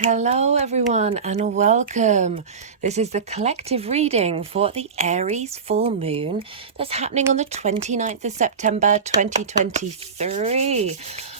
Hello, everyone, and welcome. This is the collective reading for the Aries full moon that's happening on the 29th of September 2023.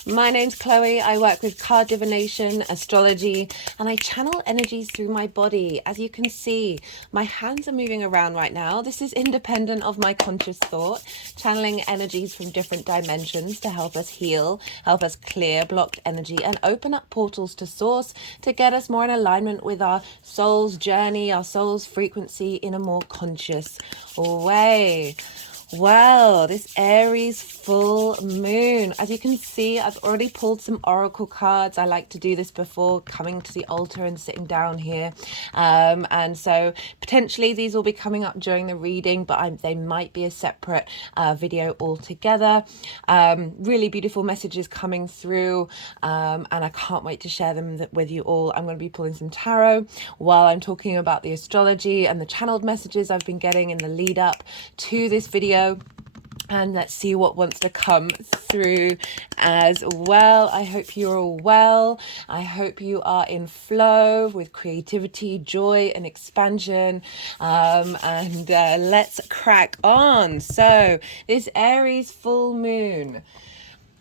My name's Chloe. I work with card divination, astrology, and I channel energies through my body. As you can see, my hands are moving around right now. This is independent of my conscious thought, channeling energies from different dimensions to help us heal, help us clear blocked energy, and open up portals to source to get us more in alignment with our soul's journey, our soul's frequency in a more conscious way. Well, this Aries full moon, as you can see, I've already pulled some oracle cards. I like to do this before coming to the altar and sitting down here. And so potentially these will be coming up during the reading, but they might be a separate video altogether. Really beautiful messages coming through, and I can't wait to share them with you all. I'm going to be pulling some tarot while I'm talking about the astrology and the channeled messages I've been getting in the lead up to this video. And let's see what wants to come through as well. I hope you're all well. I hope you are in flow with creativity, joy, and expansion. And let's crack on. So this Aries full moon,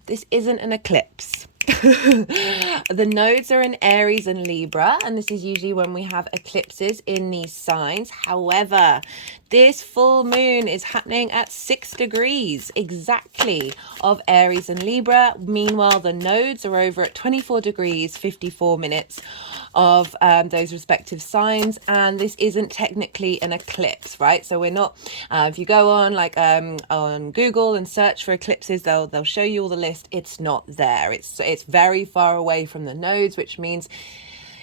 this isn't an eclipse. The nodes are in Aries and Libra, and this is usually when we have eclipses in these signs. However, this full moon is happening at 6 degrees exactly of Aries and Libra. Meanwhile, the nodes are over at 24 degrees, 54 minutes of those respective signs, and this isn't technically an eclipse, right? So we're not, if you go on on Google and search for eclipses, they'll show you all the list. It's not there. It's very far away from the nodes, which means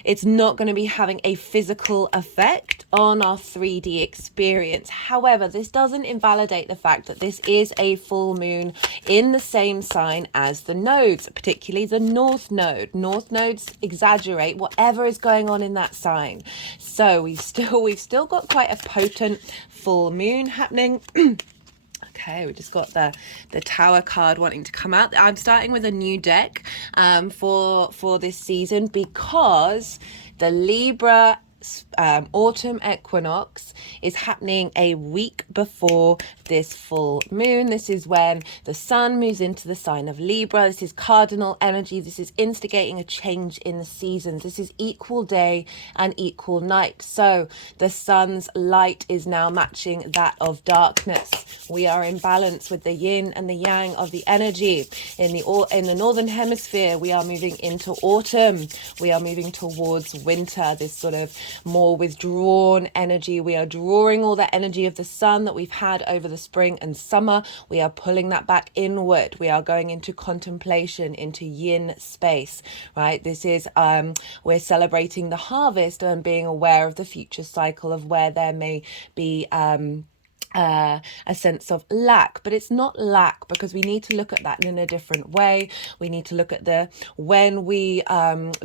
it's not going to be having a physical effect on our 3D experience. However, this doesn't invalidate the fact that this is a full moon in the same sign as the nodes, particularly the North Node. North nodes exaggerate whatever is going on in that sign. So we've still got quite a potent full moon happening. Okay, we just got the Tower card wanting to come out. I'm starting with a new deck for this season because the Libra autumn equinox is happening a week before this full moon. This is when the sun moves into the sign of Libra. This is cardinal energy. This is instigating a change in the seasons. This is equal day and equal night. So the sun's light is now matching that of darkness. We are in balance with the yin and the yang of the energy. In the northern hemisphere, we are moving into autumn. We are moving towards winter, this sort of more withdrawn energy. We are drawing all the energy of the sun that we've had over the spring and summer. We are pulling that back inward. We are going into contemplation, into yin space, right? This is we're celebrating the harvest and being aware of the future cycle of where there may be a sense of lack, but it's not lack, because we need to look at that in a different way. We need to look at when we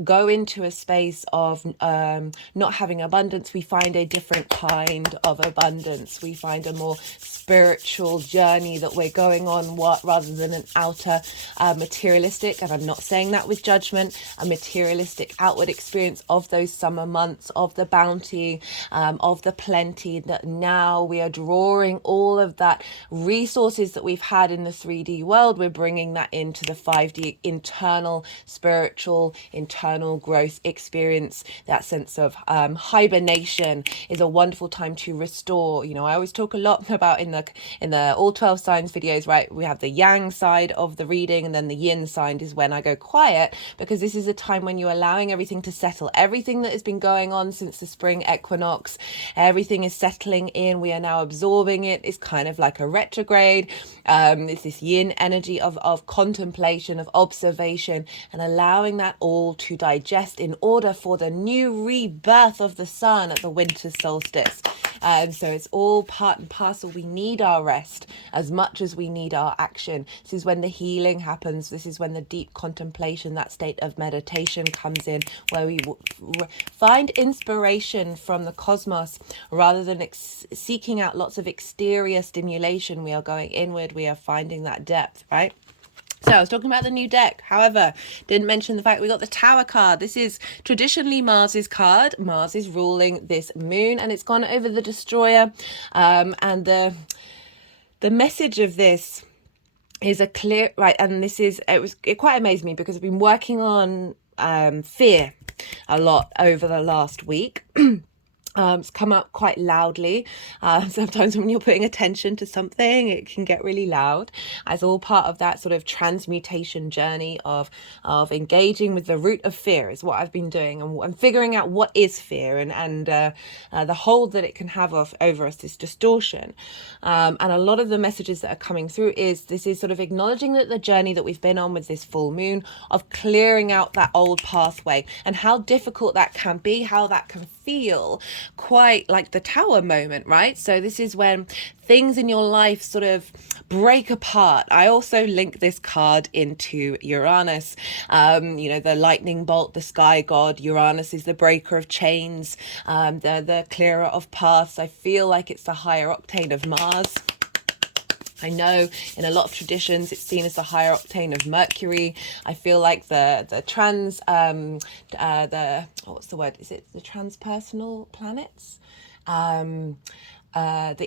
go into a space of not having abundance, we find a different kind of abundance. We find a more spiritual journey that we're going on, rather than an outer materialistic, and I'm not saying that with judgment, a materialistic outward experience of those summer months, of the bounty, of the plenty, that now we are drawing all of that resources that we've had in the 3D world. We're bringing that into the 5D internal spiritual, internal growth experience. That sense of hibernation is a wonderful time to restore. You know, I always talk a lot about in the all 12 signs videos, right? We have the yang side of the reading, and then the yin side is when I go quiet, because this is a time when you're allowing everything to settle. Everything that has been going on since the spring equinox, everything is settling in. We are now absorbing it. It's kind of like a retrograde. It's this yin energy of contemplation, of observation, and allowing that all to digest in order for the new rebirth of the sun at the winter solstice. So it's all part and parcel. We need our rest as much as we need our action. This is when the healing happens. This is when the deep contemplation, that state of meditation, comes in, where we find inspiration from the cosmos rather than seeking out lots of exterior stimulation. We are going inward. We are finding that depth, right? So I was talking about the new deck. However, didn't mention the fact we got the Tower card. This is traditionally Mars's card. Mars is ruling this moon, and it's gone over the Destroyer. And the message of this is a clear, right, and it quite amazed me because I've been working on fear a lot over the last week. It's come up quite loudly. Sometimes when you're putting attention to something, it can get really loud, as all part of that sort of transmutation journey of engaging with the root of fear is what I've been doing, and figuring out what is fear, and the hold that it can have over us, this distortion. And a lot of the messages that are coming through is sort of acknowledging that the journey that we've been on with this full moon of clearing out that old pathway, and how difficult that can be, how that can feel quite like the Tower moment, right? So this is when things in your life sort of break apart. I also link this card into Uranus, the lightning bolt, the sky god. Uranus is the breaker of chains, the clearer of paths. I feel like it's the higher octane of Mars. I know in a lot of traditions it's seen as the higher octane of Mercury. I feel like the what's the word? Is it the transpersonal planets? The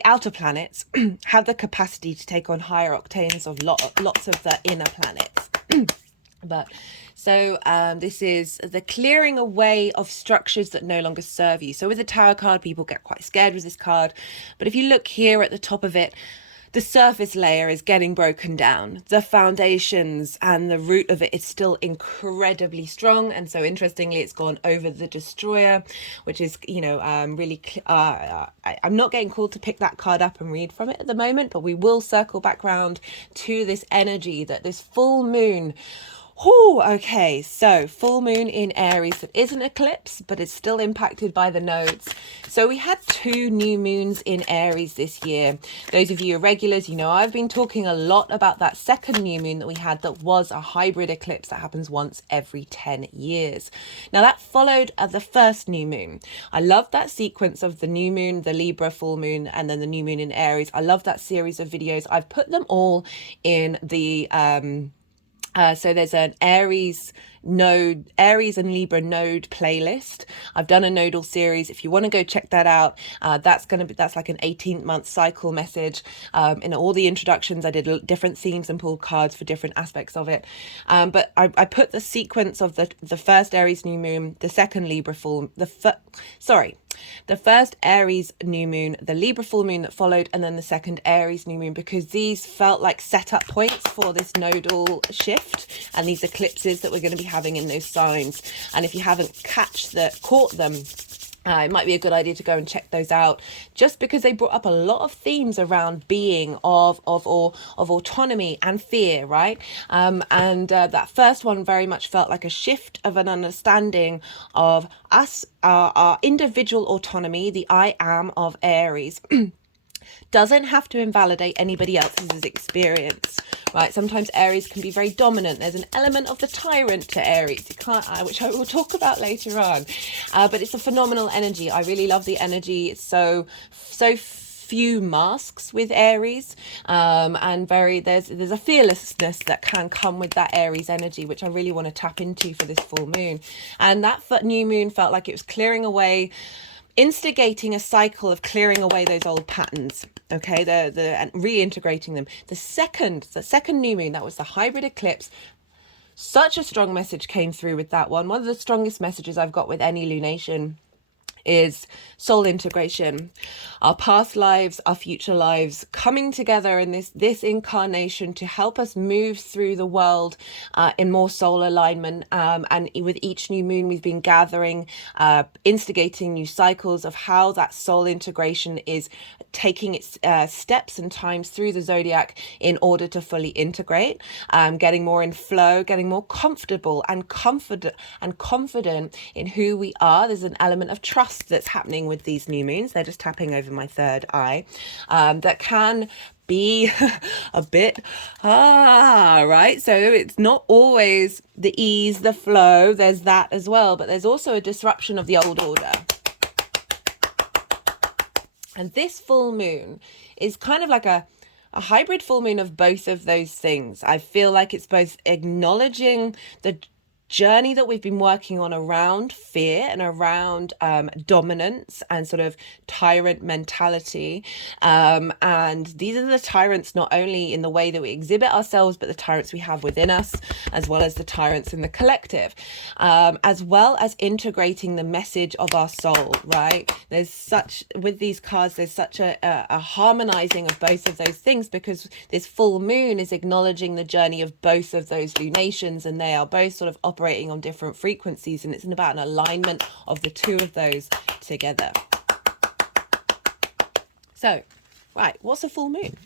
outer planets have the capacity to take on higher octanes of lots of the inner planets. But so this is the clearing away of structures that no longer serve you. So with the Tower card, people get quite scared with this card. But if you look here at the top of it, the surface layer is getting broken down. The foundations and the root of it is still incredibly strong. And so interestingly, it's gone over the Destroyer, which is, really, I'm not getting called to pick that card up and read from it at the moment, but we will circle back round to this energy that this full moon. Okay, so full moon in Aries. It is an eclipse, but it's still impacted by the nodes. So we had 2 new moons in Aries this year. Those of you regulars, I've been talking a lot about that second new moon that we had that was a hybrid eclipse that happens once every 10 years. Now that followed the first new moon. I love that sequence of the new moon, the Libra full moon, and then the new moon in Aries. I love that series of videos. I've put them all in the so there's an Aries and Libra node playlist. I've done a nodal series. If you want to go check that out, that's like an 18-month cycle message. In all the introductions, I did different themes and pulled cards for different aspects of it. But I put the sequence of the first Aries new moon, the second Libra full, the first Aries new moon, the Libra full moon that followed, and then the second Aries new moon, because these felt like setup points for this nodal shift and these eclipses that we're going to be having in those signs. And if you haven't caught them, it might be a good idea to go and check those out, just because they brought up a lot of themes around being of autonomy and fear, right? That first one very much felt like a shift of an understanding of us, our individual autonomy, the I am of Aries. Doesn't have to invalidate anybody else's experience, right? Sometimes Aries can be very dominant. There's an element of the tyrant to Aries, which I will talk about later on. But it's a phenomenal energy. I really love the energy. It's so few masks with Aries, and there's a fearlessness that can come with that Aries energy, which I really want to tap into for this full moon. And that new moon felt like it was clearing away, instigating a cycle of clearing away those old patterns, okay, and reintegrating them. The second new moon, that was the hybrid eclipse. Such a strong message came through with that one. One of the strongest messages I've got with any lunation is soul integration, our past lives, our future lives coming together in this incarnation to help us move through the world in more soul alignment. And with each new moon, we've been gathering, instigating new cycles of how that soul integration is taking its steps and times through the zodiac in order to fully integrate, getting more in flow, getting more comfortable and confident in who we are. There's an element of trust that's happening with these new moons. They're just tapping over my third eye, that can be a bit right. So it's not always the ease, the flow. There's that as well, but there's also a disruption of the old order. And this full moon is kind of like a a hybrid full moon of both of those things. I feel like it's both acknowledging the journey that we've been working on around fear and around dominance and sort of tyrant mentality. And these are the tyrants not only in the way that we exhibit ourselves, but the tyrants we have within us, as well as the tyrants in the collective, as well as integrating the message of our soul, right? There's such, with these cards, there's such a harmonizing of both of those things, because this full moon is acknowledging the journey of both of those lunations, and they are both sort of operating on different frequencies, and it's about an alignment of the two of those together. So, right, what's a full moon?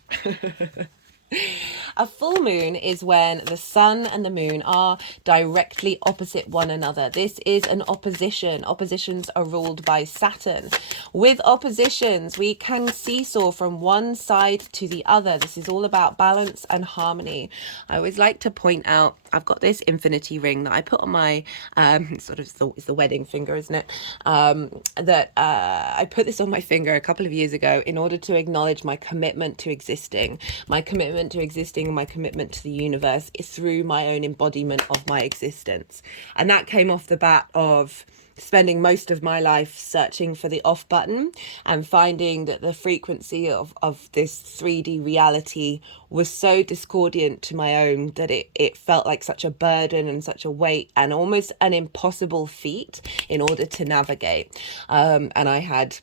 A full moon is when the sun and the moon are directly opposite one another. This is an opposition. Oppositions are ruled by Saturn. With oppositions, we can seesaw from one side to the other. This is all about balance and harmony. I always like to point out, I've got this infinity ring that I put on my, it's the wedding finger, isn't it? I put this on my finger a couple of years ago in order to acknowledge my commitment to existing. My commitment to existing and my commitment to the universe is through my own embodiment of my existence. And that came off the bat of spending most of my life searching for the off button and finding that the frequency of this 3D reality was so discordant to my own that it felt like such a burden and such a weight and almost an impossible feat in order to navigate. And I had,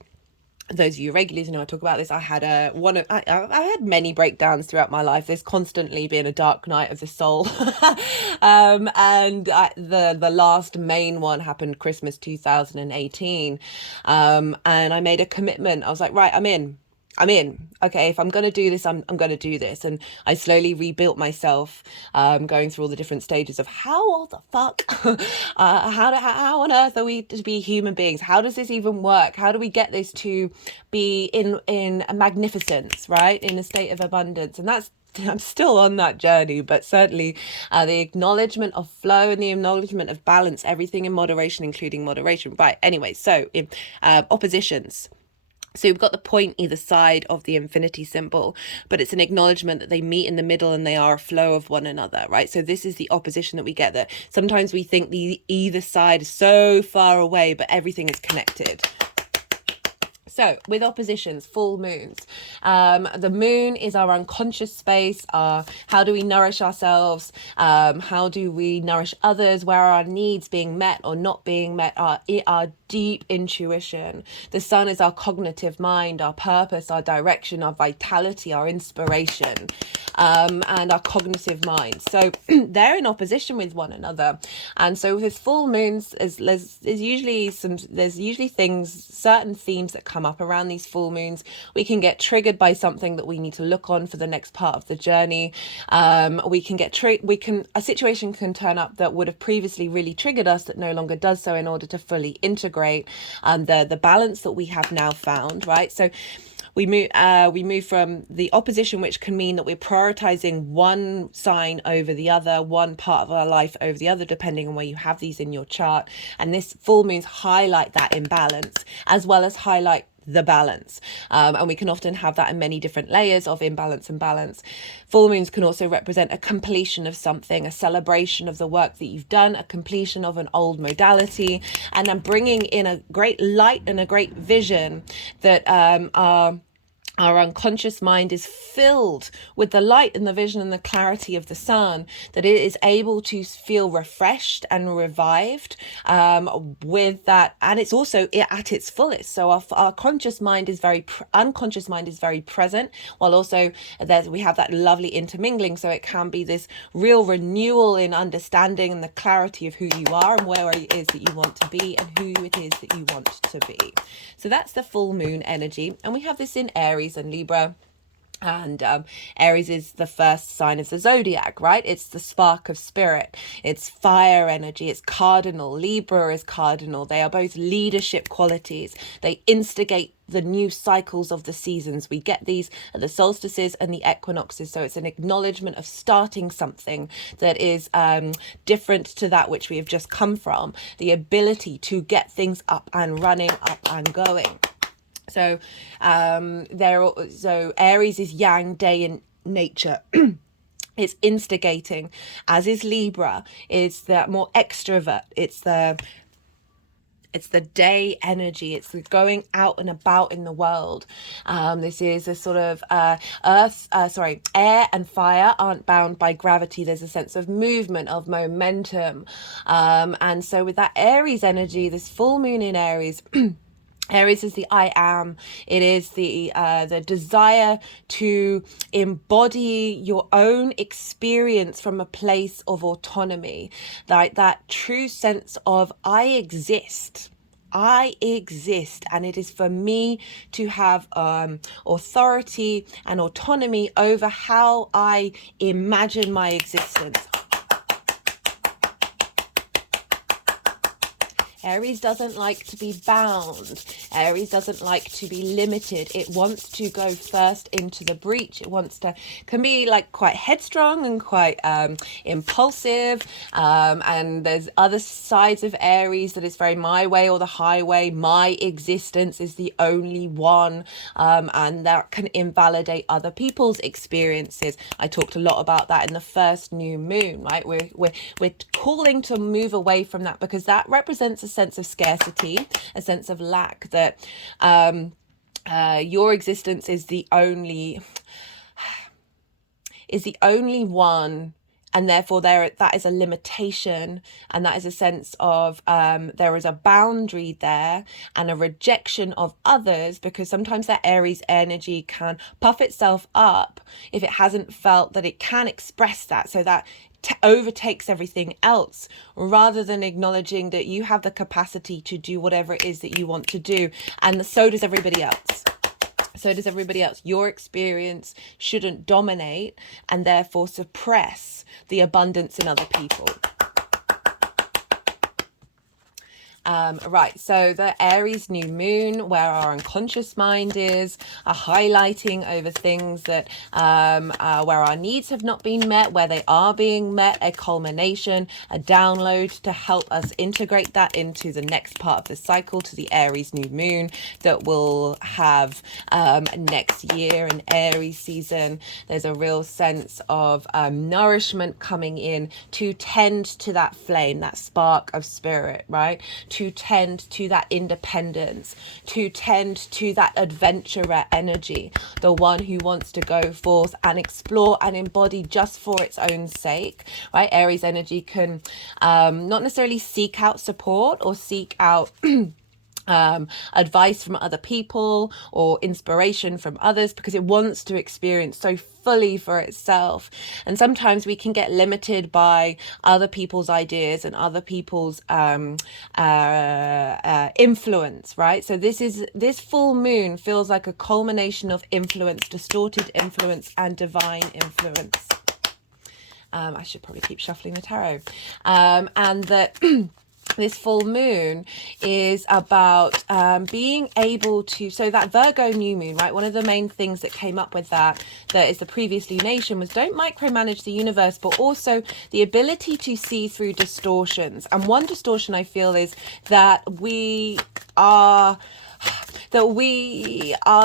those of you regulars know I talk about this, I had I had many breakdowns throughout my life. There's constantly been a dark night of the soul. The last main one happened Christmas 2018. And I made a commitment. I was like, right, I'm in. Okay, if I'm going to do this, I'm going to do this. And I slowly rebuilt myself, going through all the different stages of how the fuck, how on earth are we to be human beings? How does this even work? How do we get this to be in a magnificence, right? In a state of abundance. And I'm still on that journey, but certainly the acknowledgement of flow and the acknowledgement of balance, everything in moderation, including moderation. Right. Anyway, so oppositions. So we've got the point either side of the infinity symbol, but it's an acknowledgement that they meet in the middle and they are a flow of one another, right? So this is the opposition that we get, that sometimes we think the either side is so far away, but everything is connected. So with oppositions, full moons, the moon is our unconscious space. How do we nourish ourselves? How do we nourish others? Where are our needs being met or not being met? Our deep intuition. The sun is our cognitive mind, our purpose, our direction, our vitality, our inspiration, and our cognitive mind. So they're in opposition with one another. And so with full moons, there's usually things, certain themes that come up around these full moons. We can get triggered by something that we need to look on for the next part of the journey. A situation can turn up that would have previously really triggered us that no longer does so, in order to fully integrate the balance that we have now found, right? So we move from the opposition, which can mean that we're prioritizing one sign over the other, one part of our life over the other, depending on where you have these in your chart. And this full moons highlight that imbalance, as well as highlight the balance. And we can often have that in many different layers of imbalance and balance. Full moons can also represent a completion of something, a celebration of the work that you've done, a completion of an old modality, and then bringing in a great light and a great vision that our unconscious mind is filled with the light and the vision and the clarity of the sun, that it is able to feel refreshed and revived with that. And it's also at its fullest. So our conscious mind is unconscious mind is very present, while also we have that lovely intermingling. So it can be this real renewal in understanding and the clarity of who you are and where it is that you want to be and who it is that you want to be. So that's the full moon energy. And we have this in Aries and Libra. And Aries is the first sign of the zodiac, right? It's the spark of spirit. It's fire energy. It's cardinal. Libra is cardinal. They are both leadership qualities. They instigate the new cycles of the seasons. We get these at the solstices and the equinoxes. So it's an acknowledgement of starting something that is different to that which we have just come from. The ability to get things up and running, up and going. So Aries is yang, day nature. It's instigating, as is Libra. It's the more extrovert. It's the day energy. It's the going out and about in the world. This is a sort of air and fire aren't bound by gravity. There's a sense of movement, of momentum. And so with that Aries energy, this full moon in Aries, Aries is the I am. It is the desire to embody your own experience from a place of autonomy, like that true sense of I exist, and it is for me to have authority and autonomy over how I imagine my existence. Aries doesn't like to be bound. Aries doesn't like to be limited. It wants to go first into the breach. It wants to, can be like quite headstrong and quite impulsive. And there's other sides of Aries that is very my way or the highway. My existence is the only one. And that can invalidate other people's experiences. I talked a lot about that in the first new moon, right? We're calling to move away from that, because that represents a sense of scarcity, a sense of lack, that your existence is the only one, and therefore that is a limitation, and that is a sense of there is a boundary there and a rejection of others, because sometimes that Aries energy can puff itself up if it hasn't felt that it can express that, so that overtakes everything else, rather than acknowledging that you have the capacity to do whatever it is that you want to do, and so does everybody else. Your experience shouldn't dominate and therefore suppress the abundance in other people. Right, so the Aries new moon, where our unconscious mind is, are highlighting over things that where our needs have not been met, where they are being met, a culmination, a download to help us integrate that into the next part of the cycle, to the Aries new moon that we'll have next year in Aries season. There's a real sense of nourishment coming in to tend to that flame, that spark of spirit, right? To tend to that independence, to tend to that adventurer energy, the one who wants to go forth and explore and embody just for its own sake, right? Aries energy can not necessarily seek out support or seek out advice from other people or inspiration from others, because it wants to experience so fully for itself. And sometimes we can get limited by other people's ideas and other people's influence, right? So this full moon feels like a culmination of influence, distorted influence, and divine influence. I should probably keep shuffling the tarot. And that this full moon is about being able to, so that Virgo new moon, right? One of the main things that came up with that is the previous lunation was don't micromanage the universe, but also the ability to see through distortions. And one distortion I feel is that we are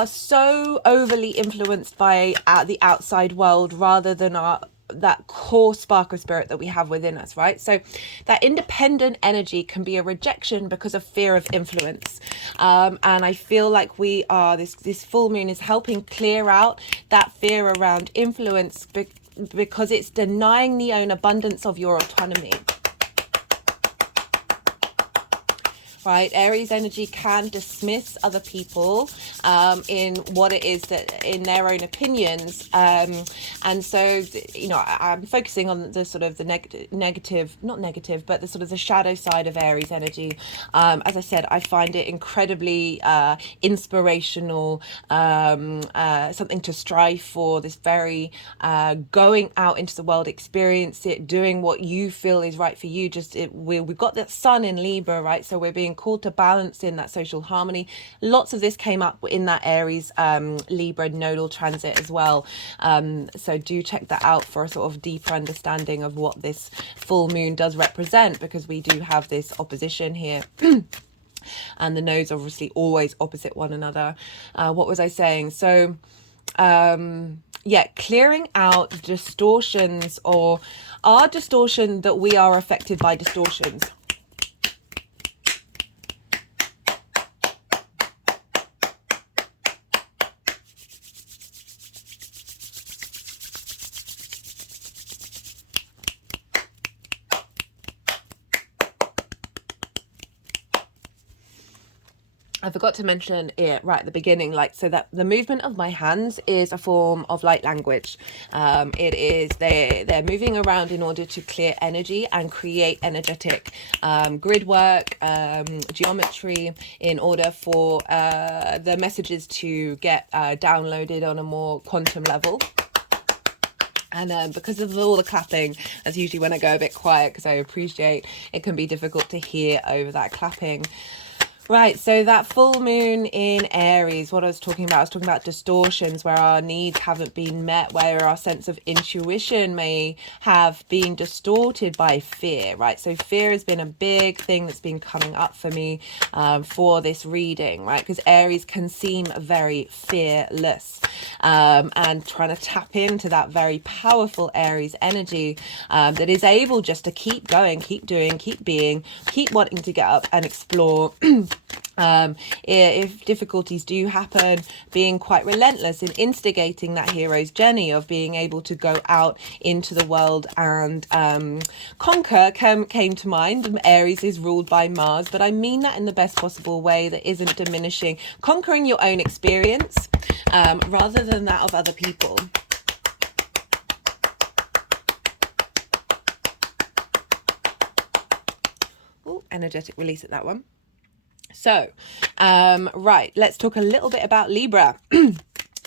so overly influenced by the outside world rather than that core spark of spirit that we have within us, right? So that independent energy can be a rejection because of fear of influence. And I feel like we are, this full moon is helping clear out that fear around influence because it's denying the own abundance of your autonomy. Right, Aries energy can dismiss other people in what it is that in their own opinions, and so I'm focusing on the sort of the negative, not negative, but the sort of the shadow side of Aries energy. As I said, I find it incredibly inspirational, something to strive for. This very going out into the world, experience it, doing what you feel is right for you. We've got that sun in Libra, right? So we're being called to balance in that social harmony. Lots of this came up in that Aries Libra nodal transit as well. So do check that out for a sort of deeper understanding of what this full moon does represent, because we do have this opposition here. And the nodes obviously always opposite one another. What was I saying? So yeah, clearing out distortions, or our distortion that we are affected by distortions. I forgot to mention it right at the beginning, like, so that the movement of my hands is a form of light language. It is, they're moving around in order to clear energy and create energetic grid work, geometry, in order for the messages to get downloaded on a more quantum level. And because of all the clapping, that's usually when I go a bit quiet, because I appreciate it can be difficult to hear over that clapping. Right, so that full moon in Aries, what I was talking about distortions where our needs haven't been met, where our sense of intuition may have been distorted by fear, right? So fear has been a big thing that's been coming up for me for this reading, right? Because Aries can seem very fearless, and trying to tap into that very powerful Aries energy that is able just to keep going, keep doing, keep being, keep wanting to get up and explore. If difficulties do happen, being quite relentless in instigating that hero's journey of being able to go out into the world and conquer came to mind. Aries is ruled by Mars, but I mean that in the best possible way that isn't diminishing. Conquering your own experience rather than that of other people. Ooh, energetic release at that one. So, right, let's talk a little bit about Libra.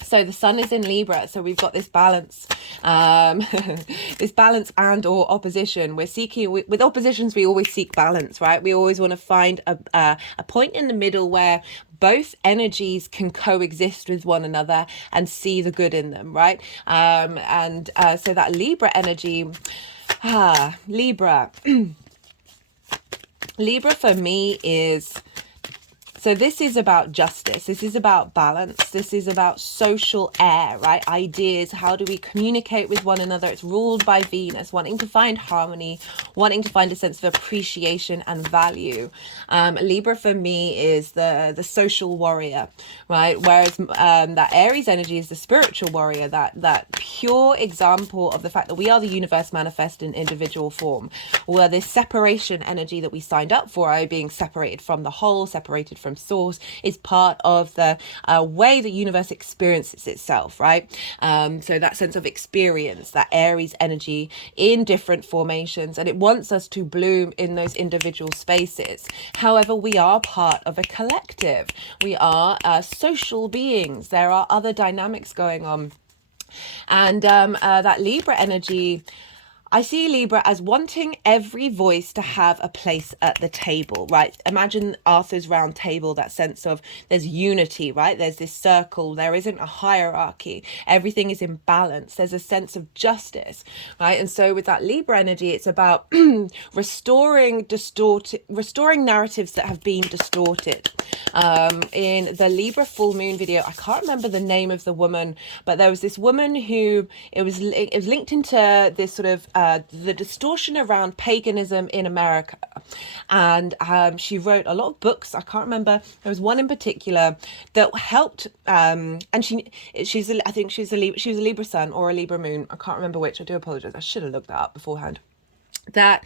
So the sun is in Libra, so we've got this balance, this balance and or opposition. We're seeking, with oppositions, we always seek balance, right? We always want to find a point in the middle where both energies can coexist with one another and see the good in them, right? So that Libra energy, Libra. Libra for me is... So this is about justice. This is about balance. This is about social air, right? Ideas. How do we communicate with one another? It's ruled by Venus, wanting to find harmony, wanting to find a sense of appreciation and value. Libra for me is the social warrior, right? Whereas that Aries energy is the spiritual warrior, that pure example of the fact that we are the universe manifest in individual form. Where this separation energy that we signed up for, being separated from the whole, separated from source, is part of the way the universe experiences itself, right? So that sense of experience, that Aries energy in different formations, and it wants us to bloom in those individual spaces. However, we are part of a collective. We are social beings. There are other dynamics going on. And that Libra energy, I see Libra as wanting every voice to have a place at the table, right? Imagine Arthur's round table, that sense of there's unity, right? There's this circle. There isn't a hierarchy. Everything is in balance. There's a sense of justice, right? And so with that Libra energy, it's about restoring narratives that have been distorted. In the Libra full moon video, I can't remember the name of the woman, but there was this woman who it was linked into this sort of the distortion around paganism in America, and she wrote a lot of books. I can't remember. There was one in particular that helped, and she's I think she was a Libra sun or a Libra moon. I can't remember which. I do apologize. I should have looked that up beforehand. That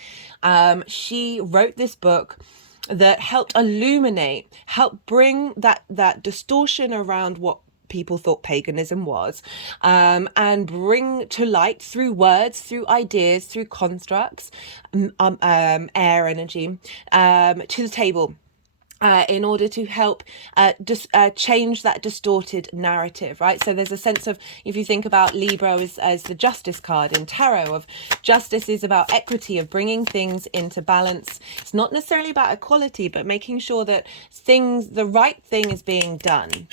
she wrote this book that helped illuminate, help bring that distortion around what people thought paganism was, and bring to light through words, through ideas, through constructs, air energy, to the table. In order to help change that distorted narrative, right? So there's a sense of, if you think about Libra as the justice card in tarot, of justice is about equity, of bringing things into balance. It's not necessarily about equality, but making sure that the right thing is being done.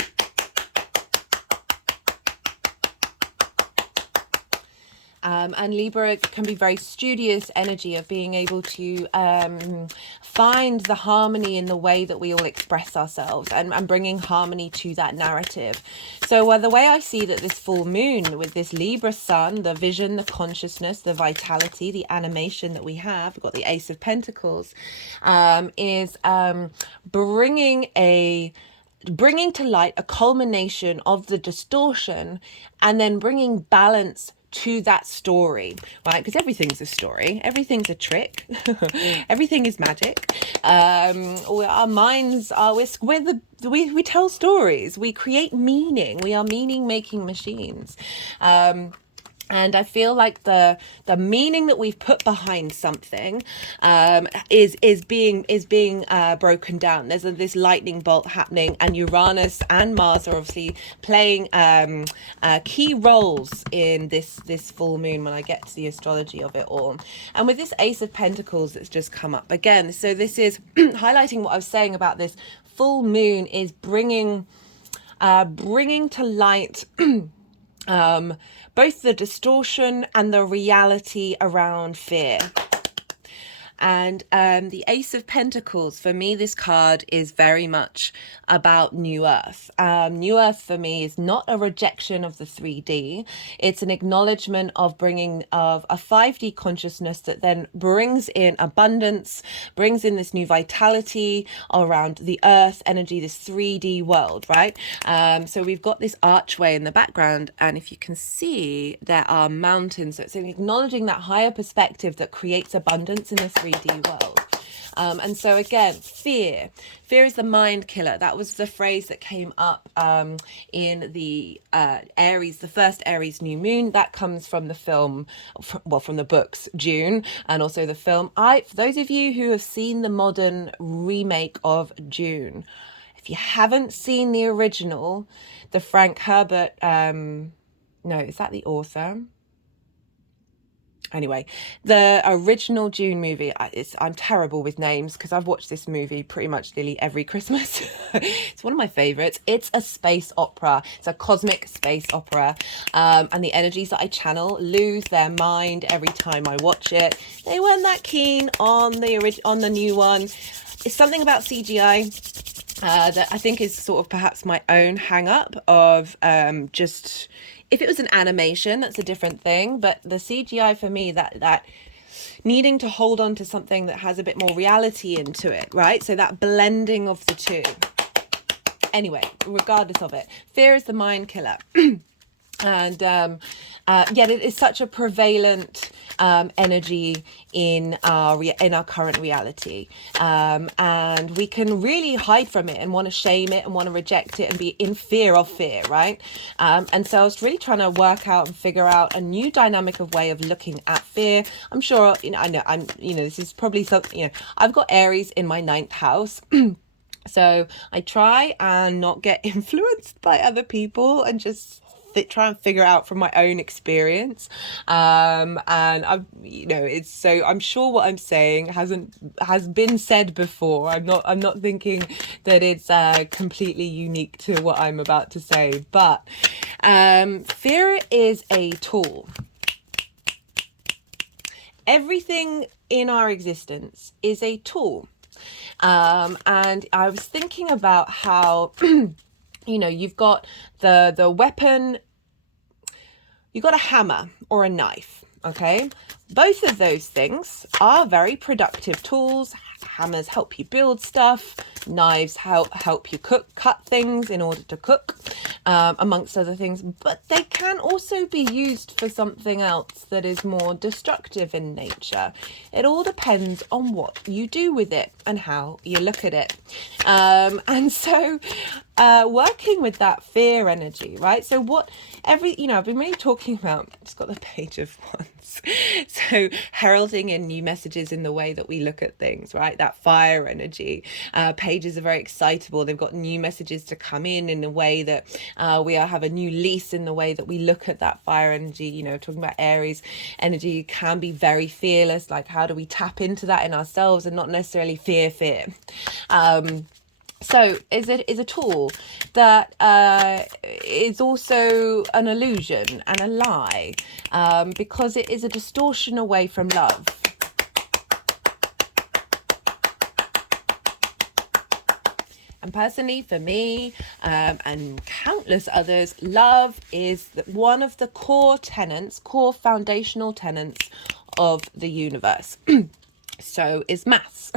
And Libra can be very studious energy of being able to find the harmony in the way that we all express ourselves, and bringing harmony to that narrative. So the way I see that this full moon with this Libra sun, the vision, the consciousness, the vitality, the animation that we have, we've got the Ace of Pentacles, is bringing to light a culmination of the distortion, and then bringing balance to that story, right? Because everything's a story, everything's a trick, everything is magic. Our minds are, we tell stories, we create meaning, we are meaning making machines. And I feel like the meaning that we've put behind something is being broken down. There's this lightning bolt happening, and Uranus and Mars are obviously playing key roles in this full moon when I get to the astrology of it all. And with this Ace of Pentacles that's just come up again, so this is highlighting what I was saying about this full moon is bringing to light both the distortion and the reality around fear. And the Ace of Pentacles, for me, this card is very much about New Earth. New Earth for me is not a rejection of the 3D. It's an acknowledgement of bringing of a 5D consciousness that then brings in abundance, brings in this new vitality around the Earth energy, this 3D world, right? So we've got this archway in the background, and if you can see, there are mountains. So it's acknowledging that higher perspective that creates abundance in the 3D world. And so again, fear is the mind killer. That was the phrase that came up in the Aries, the first Aries new moon. That comes from the film, from the books June, and also the film. For those of you who have seen the modern remake of June, if you haven't seen the original, the Frank Herbert, no, is that the author? Anyway, the original June movie, I'm terrible with names because I've watched this movie pretty much nearly every Christmas. It's one of my favorites. It's a space opera. It's a cosmic space opera. And the energies that I channel lose their mind every time I watch it. They weren't that keen on the new one. It's something about CGI that I think is sort of perhaps my own hang up of just... If it was an animation, that's a different thing. But the CGI for me, that needing to hold on to something that has a bit more reality into it, right? So that blending of the two. Anyway, regardless of it, fear is the mind killer. And yet it is such a prevalent energy in our current reality, and we can really hide from it and want to shame it and want to reject it and be in fear of fear, right? And so I was really trying to work out and figure out a new dynamic of way of looking at fear. I'm sure, this is probably something, I've got Aries in my 9th house. So I try and not get influenced by other people and just try and figure out from my own experience, and it's so I'm sure what I'm saying has been said before. I'm not thinking that it's completely unique to what I'm about to say, but fear is a tool. Everything in our existence is a tool, and I was thinking about how you've got the weapon, you've got a hammer or a knife, okay? Both of those things are very productive tools. Hammers help you build stuff. Knives help you cut things in order to cook, amongst other things. But they can also be used for something else that is more destructive in nature. It all depends on what you do with it and how you look at it. And so working with that fear energy, right? So I've been really talking about, just got the Page of Wands. So heralding in new messages in the way that we look at things, right? That fire energy. Pages are very excitable. They've got new messages to come in a way that we have a new lease in the way that we look at that fire energy. Talking about Aries energy can be very fearless. Like, how do we tap into that in ourselves and not necessarily fear? So is a tool that is also an illusion and a lie, because it is a distortion away from love. And personally, for me, and countless others, love is one of the core foundational tenets of the universe. So is maths,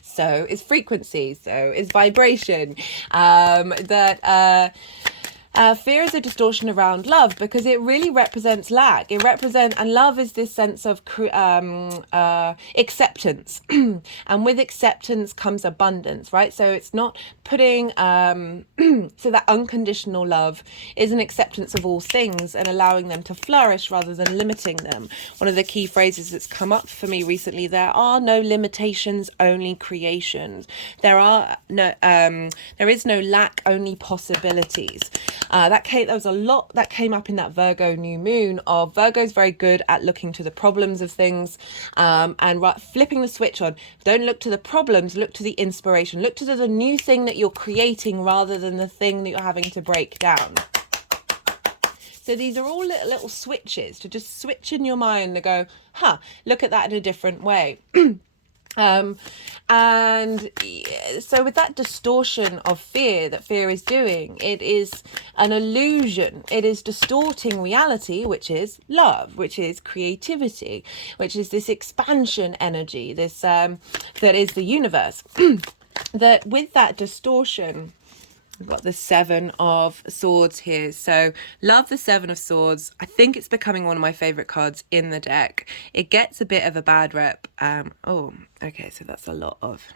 so is frequency, so is vibration. Fear is a distortion around love because it really represents lack. And love is this sense of acceptance. And with acceptance comes abundance, right? So it's not putting, so that unconditional love is an acceptance of all things and allowing them to flourish rather than limiting them. One of the key phrases that's come up for me recently, there are no limitations, only creations. There is no lack, only possibilities. There was a lot that came up in that Virgo new moon of Virgo's very good at looking to the problems of things, and flipping the switch on. Don't look to the problems, look to the inspiration, look to the new thing that you're creating rather than the thing that you're having to break down. So these are all little switches to just switch in your mind to go, look at that in a different way. And so with that distortion of fear that fear is doing, it is an illusion. It is distorting reality, which is love, which is creativity, which is this expansion energy, this that is the universe. That with that distortion, we've got the Seven of Swords here. So love the Seven of Swords. I think it's becoming one of my favorite cards in the deck. It gets a bit of a bad rep. Okay, so that's a lot of,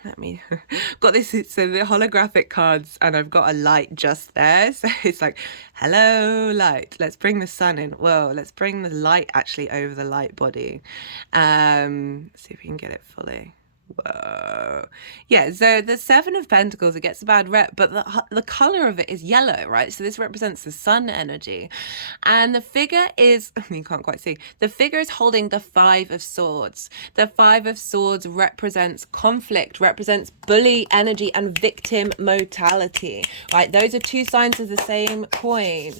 got this, so the holographic cards, and I've got a light just there. So it's like, hello, light. Let's bring the sun in. Whoa, let's bring the light actually over the light body. See if we can get it fully. Whoa. Yeah, so the Seven of Pentacles, it gets a bad rep, but the color of it is yellow, right? So this represents the sun energy. And the figure is, you can't quite see, the figure is holding the Five of Swords. The Five of Swords represents conflict, represents bully energy and victim mortality, right? Those are two sides of the same coin.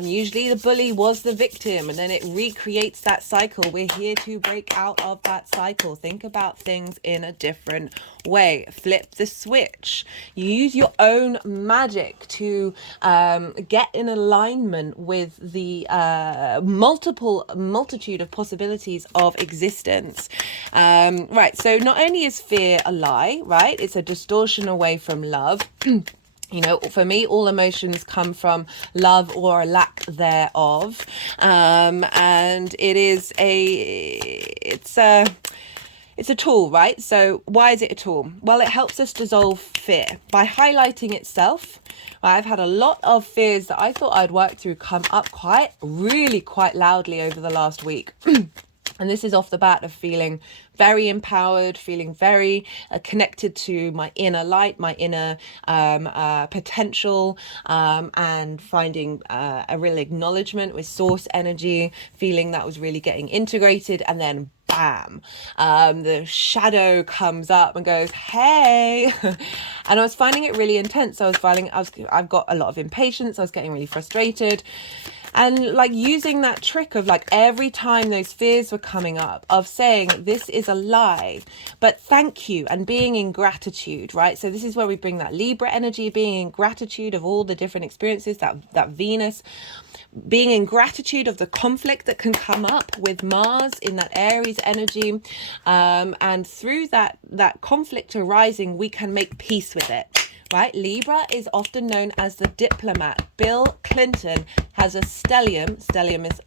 Usually the bully was the victim and then it recreates that cycle. We're here to break out of that cycle. Think about things in a different way. Flip the switch. Use your own magic to get in alignment with the multitude of possibilities of existence. Right, so not only is fear a lie, right, it's a distortion away from love. You know, for me, all emotions come from love or a lack thereof. And it's a tool, right? So why is it a tool? Well, it helps us dissolve fear by highlighting itself. I've had a lot of fears that I thought I'd work through come up quite loudly over the last week. And this is off the bat of feeling very empowered, feeling very connected to my inner light, my inner potential, and finding a real acknowledgement with source energy, feeling that was really getting integrated, and then bam, the shadow comes up and goes, hey. And I was finding it really intense. I've got a lot of impatience. I was getting really frustrated. And like using that trick of like every time those fears were coming up of saying this is a lie, but thank you, and being in gratitude, right? So this is where we bring that Libra energy, being in gratitude of all the different experiences, that Venus, being in gratitude of the conflict that can come up with Mars in that Aries energy. And through that conflict arising, we can make peace with it. Right, Libra is often known as the diplomat. Bill Clinton has a stellium. Stellium is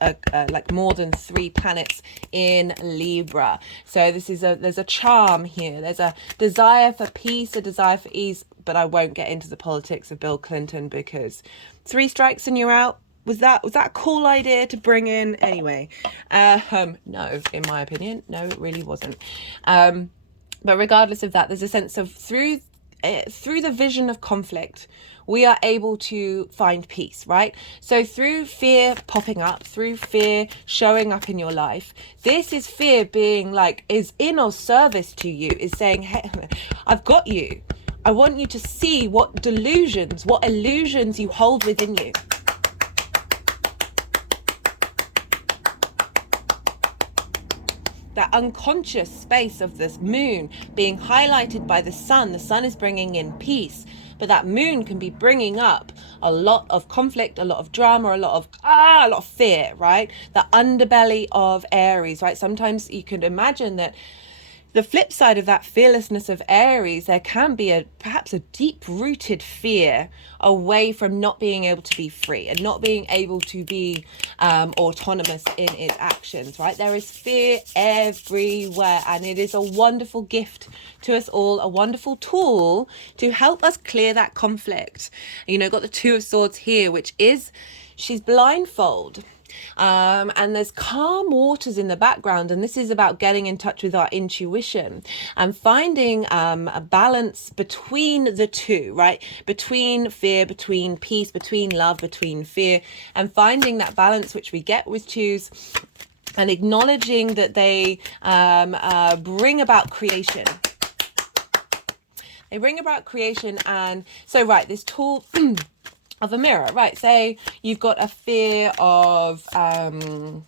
like more than 3 planets in Libra. So there's a charm here. There's a desire for peace, a desire for ease. But I won't get into the politics of Bill Clinton because 3 strikes and you're out. Was that a cool idea to bring in? Anyway, no, in my opinion, no, it really wasn't. But regardless of that, there's a sense of through the vision of conflict, we are able to find peace, right? So through fear popping up, through fear showing up in your life, this is fear being like, is in or service to you, is saying, hey, I've got you. I want you to see what delusions, what illusions you hold within you. That unconscious space of this moon being highlighted by the sun. The sun is bringing in peace, but that moon can be bringing up a lot of conflict, a lot of drama, a lot of fear, right? The underbelly of Aries, right? Sometimes you can imagine that the flip side of that fearlessness of Aries, there can be perhaps a deep-rooted fear away from not being able to be free and not being able to be autonomous in its actions, right? There is fear everywhere, and it is a wonderful gift to us all, a wonderful tool to help us clear that conflict. You know, got the Two of Swords here, which is, she's blindfold. And there's calm waters in the background, and this is about getting in touch with our intuition and finding a balance between the two, right? Between fear, between peace, between love, between fear, and finding that balance which we get with twos, and acknowledging that they bring about creation. They bring about creation. And so, right, this tool of a mirror, right? Say you've got a fear of, well,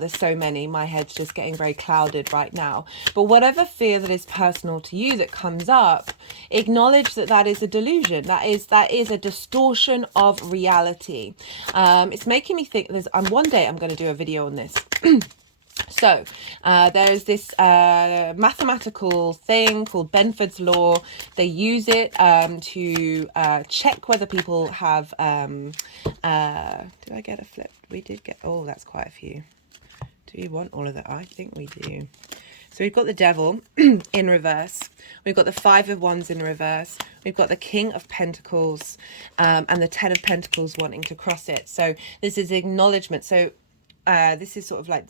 there's so many, my head's just getting very clouded right now. But whatever fear that is personal to you that comes up, acknowledge that that is a delusion. That is a distortion of reality. It's making me think one day I'm going to do a video on this. So there's this mathematical thing called Benford's law. They use it to check whether people have did I get a flip? We did get, oh, that's quite a few. Do you want all of that? I think we do. So we've got the Devil in reverse. We've got the Five of Wands in reverse. We've got the King of Pentacles and the Ten of Pentacles wanting to cross it. So this is acknowledgement. So this is sort of like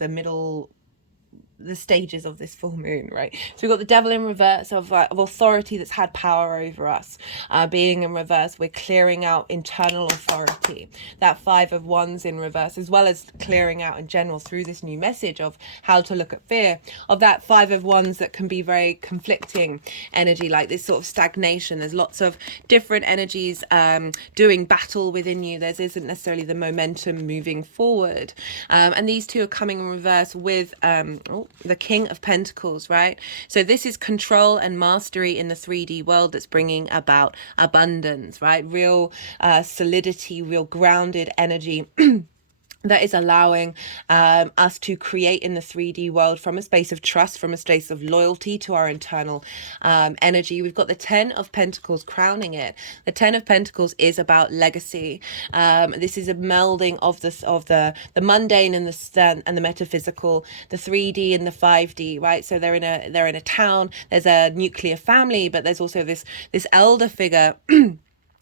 the stages of this full moon, right? So we've got the Devil in reverse of authority that's had power over us. Being in reverse, we're clearing out internal authority. That Five of Wands in reverse, as well as clearing out in general through this new message of how to look at fear. Of that Five of Wands that can be very conflicting energy, like this sort of stagnation. There's lots of different energies doing battle within you. There isn't necessarily the momentum moving forward. And these two are coming in reverse with the King of Pentacles, right? So this is control and mastery in the 3D world that's bringing about abundance, right? Real solidity, real grounded energy. That is allowing us to create in the 3D world from a space of trust, from a space of loyalty to our internal energy. We've got the Ten of Pentacles crowning it. The Ten of Pentacles is about legacy. This is a melding of the mundane and the metaphysical, the 3D and the 5D, right? So they're in a town. There's a nuclear family, but there's also this elder figure.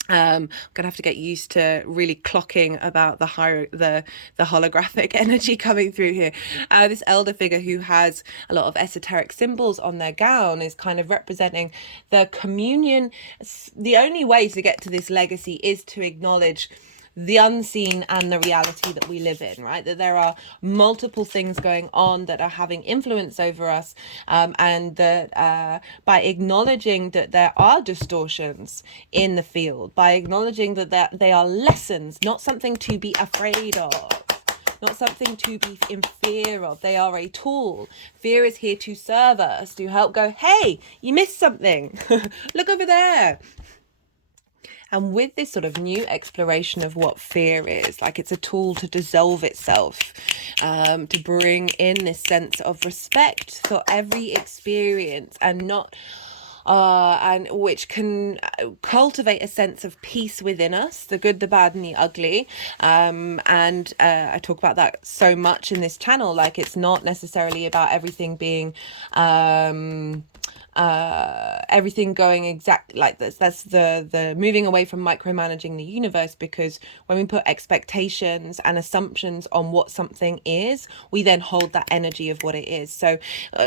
I'm gonna have to get used to really clocking about the holographic energy coming through here. This elder figure who has a lot of esoteric symbols on their gown is kind of representing the communion. The only way to get to this legacy is to acknowledge the unseen and the reality that we live in, right? That there are multiple things going on that are having influence over us, and that by acknowledging that there are distortions in the field, by acknowledging that they are lessons, not something to be afraid of, not something to be in fear of. They are a tool. Fear is here to serve us, to help go, hey, you missed something. Look over there. And with this sort of new exploration of what fear is, like it's a tool to dissolve itself, to bring in this sense of respect for every experience and not, and which can cultivate a sense of peace within us, the good, the bad, and the ugly. I talk about that so much in this channel. Like it's not necessarily about everything being everything going exactly like this. That's the moving away from micromanaging the universe, because when we put expectations and assumptions on what something is, we then hold that energy of what it is. So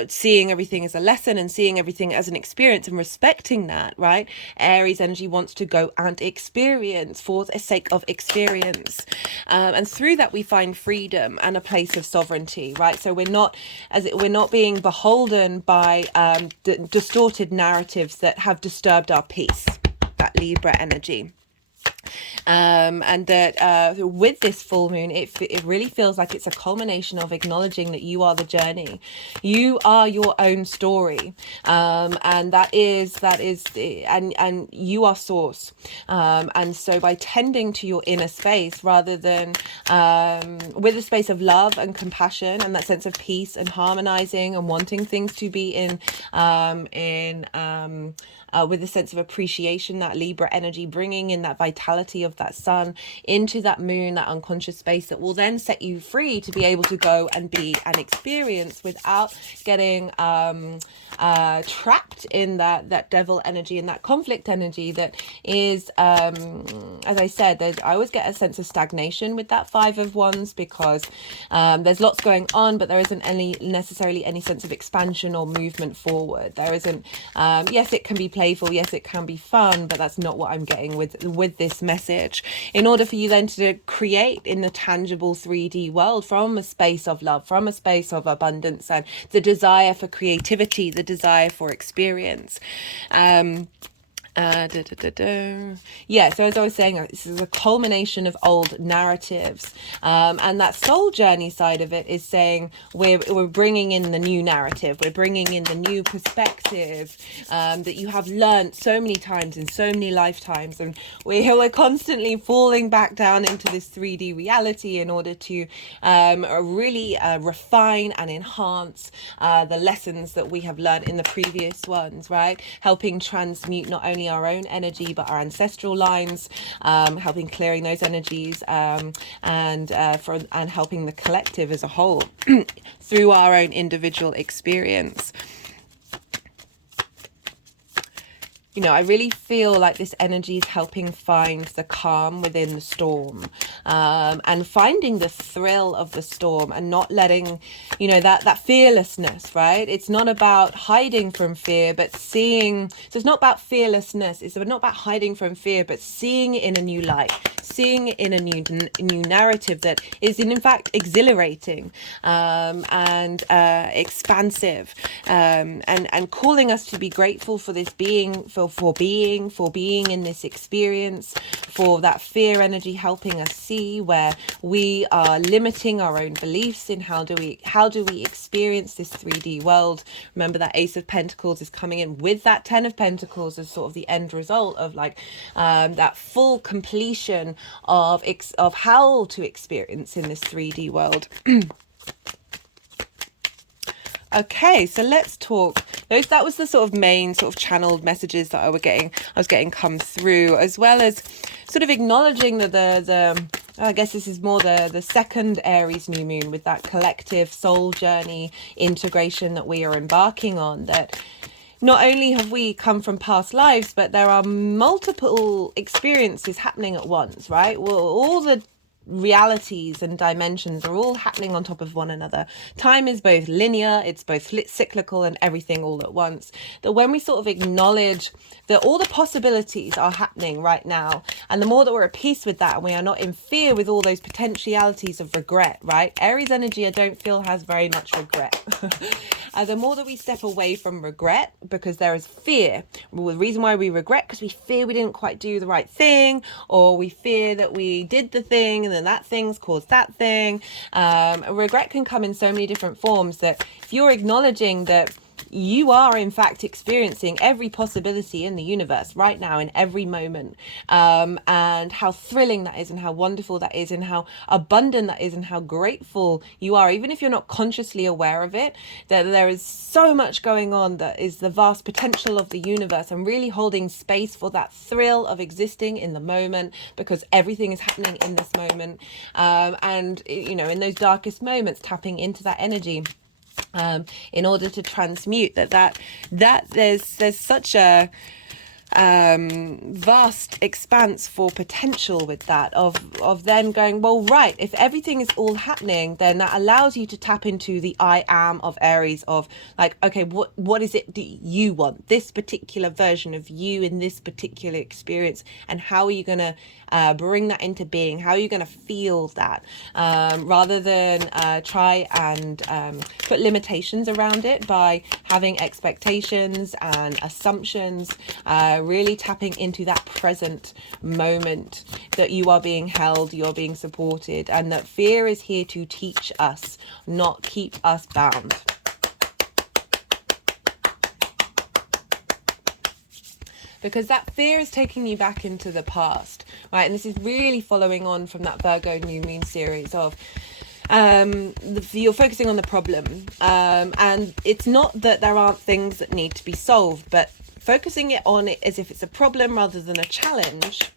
seeing everything as a lesson and seeing everything as an experience and respecting that, right? Aries energy wants to go and experience for the sake of experience, and through that we find freedom and a place of sovereignty, right? So we're not being beholden by distorted narratives that have disturbed our peace, that Libra energy. And that with this full moon, it really feels like it's a culmination of acknowledging that you are the journey, you are your own story, and that is and you are source. And so by tending to your inner space rather than with a space of love and compassion and that sense of peace and harmonizing and wanting things to be with a sense of appreciation, that Libra energy, bringing in that vitality of that sun into that moon, that unconscious space that will then set you free to be able to go and be and experience without getting trapped in that devil energy and that conflict energy that is, as I said, I always get a sense of stagnation with that Five of Wands, because there's lots going on, but there isn't necessarily any sense of expansion or movement forward. There isn't, yes, it can be playful, yes, it can be fun, but that's not what I'm getting with this message. In order for you then to create in the tangible 3D world from a space of love, from a space of abundance, and the desire for creativity, the desire for experience. Yeah, so as I was saying, this is a culmination of old narratives, and that soul journey side of it is saying we're bringing in the new narrative, we're bringing in the new perspective that you have learned so many times in so many lifetimes, and we're constantly falling back down into this 3D reality in order to really refine and enhance the lessons that we have learned in the previous ones, right? Helping transmute not only our own energy but our ancestral lines, helping clearing those energies, and helping the collective as a whole through our own individual experience. You know, I really feel like this energy is helping find the calm within the storm, and finding the thrill of the storm, and not letting, you know, that fearlessness, right? It's not about hiding from fear, but seeing. So it's not about fearlessness. It's not about hiding from fear, but seeing it in a new light, seeing it in a new narrative that is in fact exhilarating, and expansive, and calling us to be grateful for this being, for being in this experience, for that fear energy helping us see where we are limiting our own beliefs in how do we experience this 3D world. Remember that Ace of Pentacles is coming in with that Ten of Pentacles as sort of the end result of like that full completion of how to experience in this 3D world. Okay, so let's talk. That was the sort of main sort of channeled messages that I was getting come through, as well as sort of acknowledging that the I guess this is more the second Aries new moon with that collective soul journey integration that we are embarking on. That not only have we come from past lives, but there are multiple experiences happening at once, right? Well, all the realities and dimensions are all happening on top of one another. Time is both linear, it's both cyclical, and everything all at once. That when we sort of acknowledge that all the possibilities are happening right now, and the more that we're at peace with that, and we are not in fear with all those potentialities of regret, right? Aries energy, I don't feel, has very much regret. The more that we step away from regret, because there is fear. Well, the reason why we regret, because we fear we didn't quite do the right thing, or we fear that we did the thing and then that thing's caused that thing. Regret can come in so many different forms, that if you're acknowledging that you are in fact experiencing every possibility in the universe right now, in every moment, and how thrilling that is, and how wonderful that is, and how abundant that is, and how grateful you are, even if you're not consciously aware of it, that there is so much going on that is the vast potential of the universe, and really holding space for that thrill of existing in the moment, because everything is happening in this moment, and you know, in those darkest moments, tapping into that energy, in order to transmute that there's such a vast expanse for potential with that, of then going, well, right, if everything is all happening, then that allows you to tap into the I am of Aries, of like, okay, what is it do you want, this particular version of you in this particular experience, and how are you going to bring that into being? How are you going to feel that, rather than try and put limitations around it by having expectations and assumptions, really tapping into that present moment, that you are being held, you're being supported, and that fear is here to teach us, not keep us bound. Because that fear is taking you back into the past, right? And this is really following on from that Virgo New Moon series of you're focusing on the problem, and it's not that there aren't things that need to be solved, but focusing it on it as if it's a problem rather than a challenge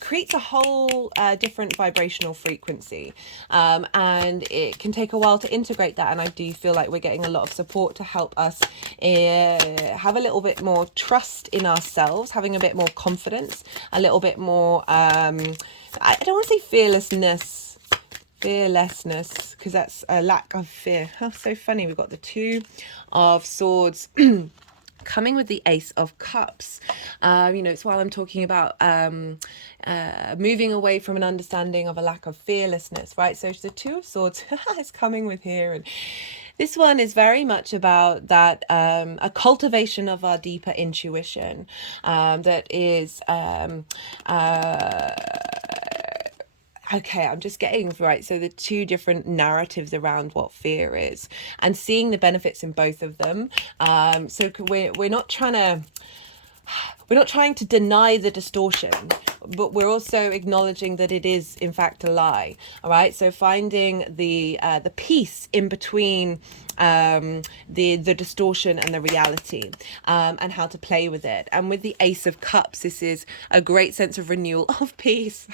creates a whole different vibrational frequency, and it can take a while to integrate that. And I do feel like we're getting a lot of support to help us have a little bit more trust in ourselves, having a bit more confidence, a little bit more I don't want to say fearlessness, because that's a lack of fear. Oh, so funny, we've got the Two of Swords coming with the Ace of Cups. It's while I'm talking about moving away from an understanding of a lack of fearlessness, right? So the Two of Swords is coming with here, and this one is very much about that a cultivation of our deeper intuition, that is okay, I'm just getting right. So the two different narratives around what fear is, and seeing the benefits in both of them. So we're not trying to deny the distortion, but we're also acknowledging that it is in fact a lie. All right. So finding the peace in between the distortion and the reality, and how to play with it. And with the Ace of Cups, this is a great sense of renewal of peace.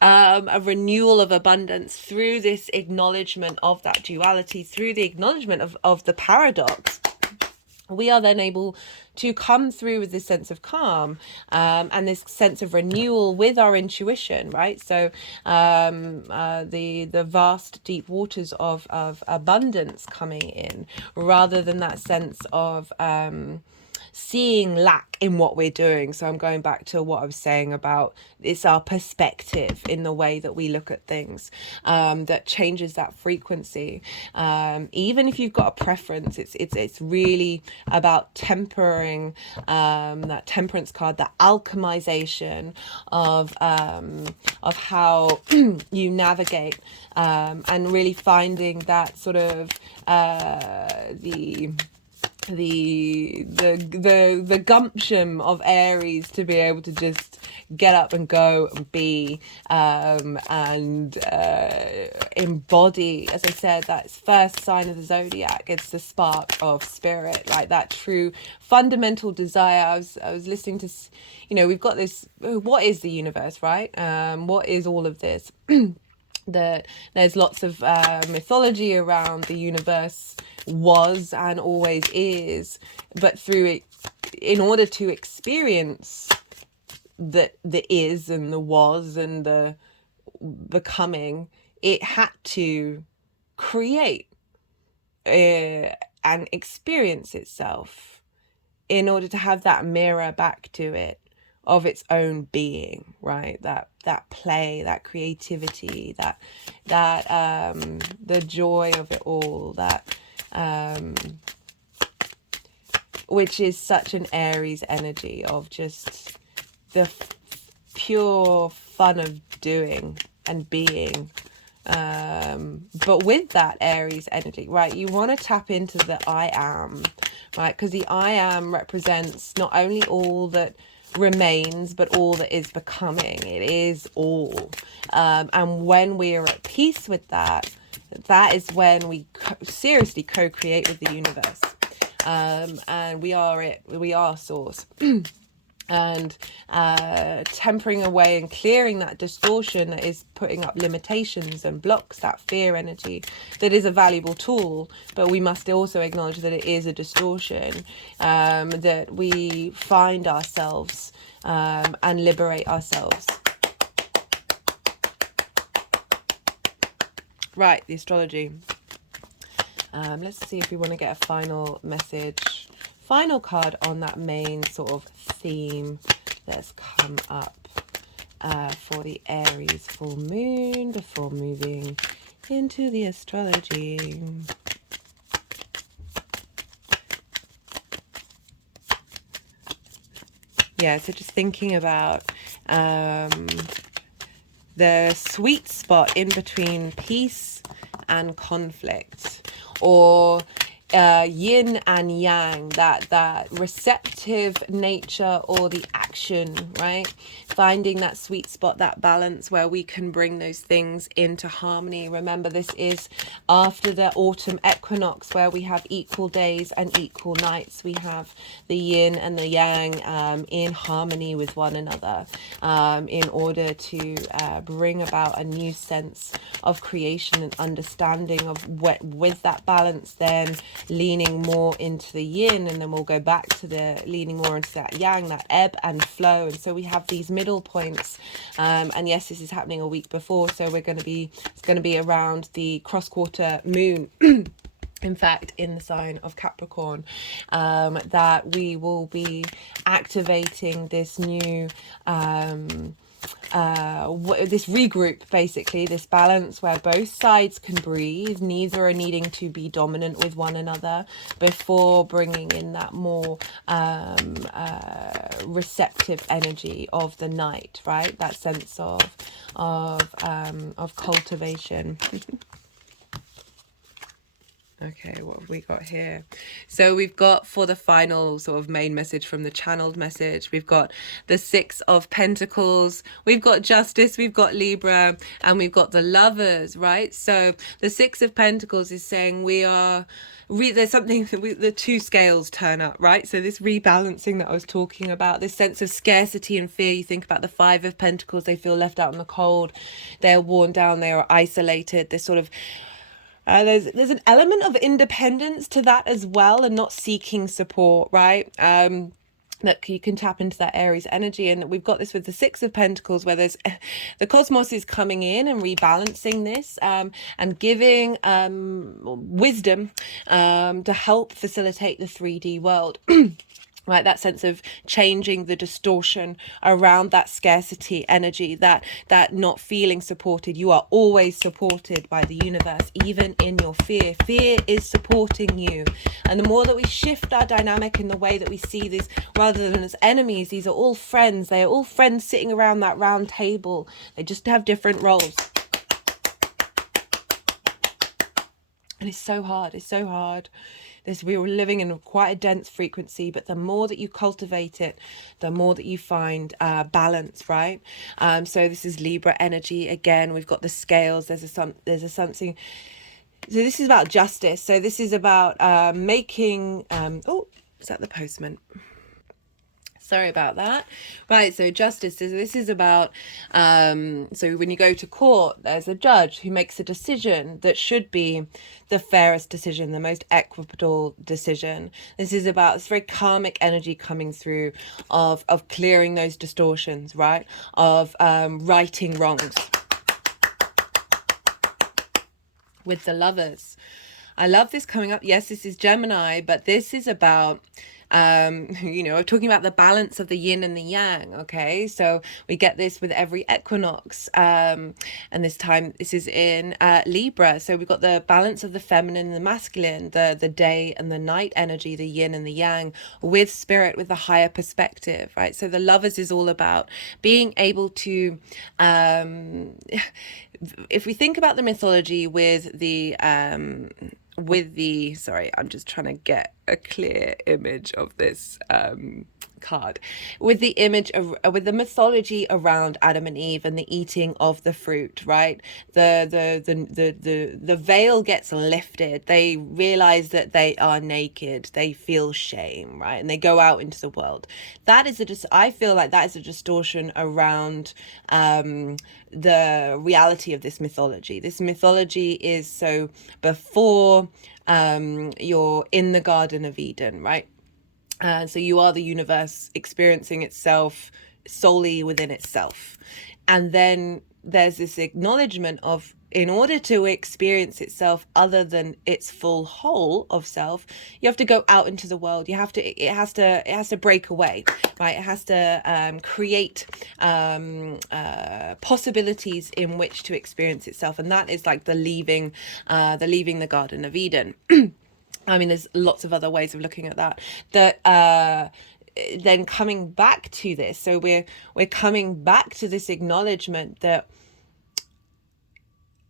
A renewal of abundance through this acknowledgement of that duality, through the acknowledgement of the paradox. We are then able to come through with this sense of calm, and this sense of renewal with our intuition, right? So the vast deep waters of abundance coming in, rather than that sense of seeing lack in what we're doing. So I'm going back to what I was saying about it's our perspective in the way that we look at things, that changes that frequency. Even if you've got a preference, it's really about tempering that temperance card, that alchemization of how you navigate, and really finding that sort of the gumption of Aries to be able to just get up and go and be, and embody, as I said, that first sign of the zodiac. It's the spark of spirit, like that true fundamental desire. I was listening to, we've got this, what is the universe, right? What is all of this? That there's lots of mythology around the universe was and always is, but through it, in order to experience the is and the was and the becoming, it had to create and experience itself in order to have that mirror back to it of its own being, right? That play, that creativity, that the joy of it all, that which is such an Aries energy of just the pure fun of doing and being. But with that Aries energy, right, you want to tap into the I am, right? Because the I am represents not only all that remains, but all that is becoming. It is all. And when we are at peace with that, that is when we seriously co-create with the universe. And we are source. and tempering away and clearing that distortion that is putting up limitations and blocks, that fear energy that is a valuable tool, but we must also acknowledge that it is a distortion, that we find ourselves and liberate ourselves. Right, the astrology. Let's see if we want to get a final message, final card on that main sort of theme that's come up for the Aries full moon before moving into the astrology. Yeah, so just thinking about the sweet spot in between peace and conflict, or yin and yang, that receptive nature or the action, right? Finding that sweet spot, that balance where we can bring those things into harmony. Remember, this is after the autumn equinox, where we have equal days and equal nights. We have the yin and the yang in harmony with one another, in order to bring about a new sense of creation and understanding of what, with that balance, then leaning more into the yin, and then we'll go back to the leaning more into that yang, that ebb and flow. And so we have these middle points, and yes, this is happening a week before, so it's going to be around the cross quarter moon in fact in the sign of Capricorn, that we will be activating this new this regroup, basically this balance where both sides can breathe, neither are needing to be dominant with one another, before bringing in that more receptive energy of the night, right? That sense of cultivation. Okay, what have we got here? So we've got, for the final sort of main message from the channeled message, we've got the Six of Pentacles, we've got Justice, we've got Libra, and we've got the Lovers, right? So the Six of Pentacles is saying there's something, the two scales turn up, right? So this rebalancing that I was talking about, this sense of scarcity and fear. You think about the Five of Pentacles, they feel left out in the cold, they're worn down, they are isolated, this sort of there's an element of independence to that as well, and not seeking support, right? That you can tap into that Aries energy. And we've got this with the Six of Pentacles, where there's the cosmos is coming in and rebalancing this, and giving wisdom to help facilitate the 3D world. Right, that sense of changing the distortion around that scarcity energy, that not feeling supported. You are always supported by the universe, even in your fear. Fear is supporting you. And the more that we shift our dynamic in the way that we see these, rather than as enemies, these are all friends. They are all friends sitting around that round table. They just have different roles. And it's so hard. It's so hard. We were living in quite a dense frequency, but the more that you cultivate it, the more that you find balance, right? So this is Libra energy again. We've got the scales. There's something. So this is about justice. So this is about making. Oh, is that the postman? Sorry about that. Right, so justice, this is about, so when you go to court, there's a judge who makes a decision that should be the fairest decision, the most equitable decision. This is about this very karmic energy coming through of clearing those distortions, right? Of righting wrongs. With the Lovers, I love this coming up. Yes, this is Gemini, but this is about talking about the balance of the yin and the yang. Okay, so we get this with every equinox, and this time this is in Libra. So we've got the balance of the feminine and the masculine, the day and the night energy, the yin and the yang, with spirit, with the higher perspective, right? So the Lovers is all about being able to if we think about the mythology with the sorry, I'm just trying to get a clear image of this card with the image of, with the mythology around Adam and Eve and the eating of the fruit, right? The veil gets lifted. They realize that they are naked. They feel shame, right? And they go out into the world. That is I feel like that is a distortion around the reality of this mythology. This mythology is so before you're in the Garden of Eden, right? So you are the universe experiencing itself solely within itself. And then there's this acknowledgement of, in order to experience itself other than its full whole of self, you have to go out into the world. You have to, it has to break away, right? It has to create possibilities in which to experience itself. And that is like the leaving the Garden of Eden. I mean, there's lots of other ways of looking at that. Then coming back to this, so we're coming back to this acknowledgement that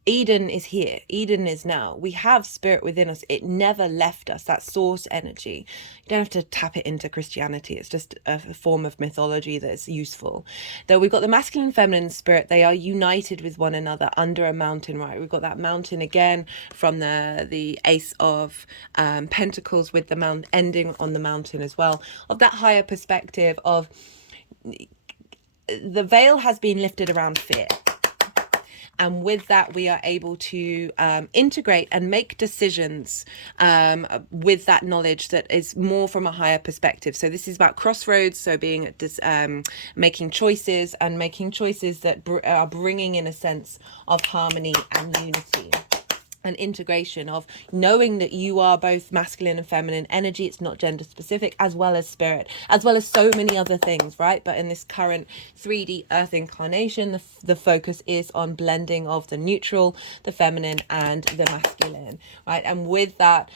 Eden is here. Eden is now. We have spirit within us. It never left us. That source energy. You don't have to tap it into Christianity. It's just a form of mythology that's useful. Though we've got the masculine and feminine spirit. They are united with one another under a mountain, right? We've got that mountain again from the Ace of Pentacles, with the mount ending on the mountain as well. Of that higher perspective of the veil has been lifted around fear. And with that, we are able to integrate and make decisions with that knowledge that is more from a higher perspective. So this is about crossroads. So being at this, making choices that are bringing in a sense of harmony and unity. An integration of knowing that you are both masculine and feminine energy. It's not gender specific, as well as spirit, as well as so many other things, right? But in this current 3D earth incarnation, the focus is on blending of the neutral, the feminine and the masculine, right? And with that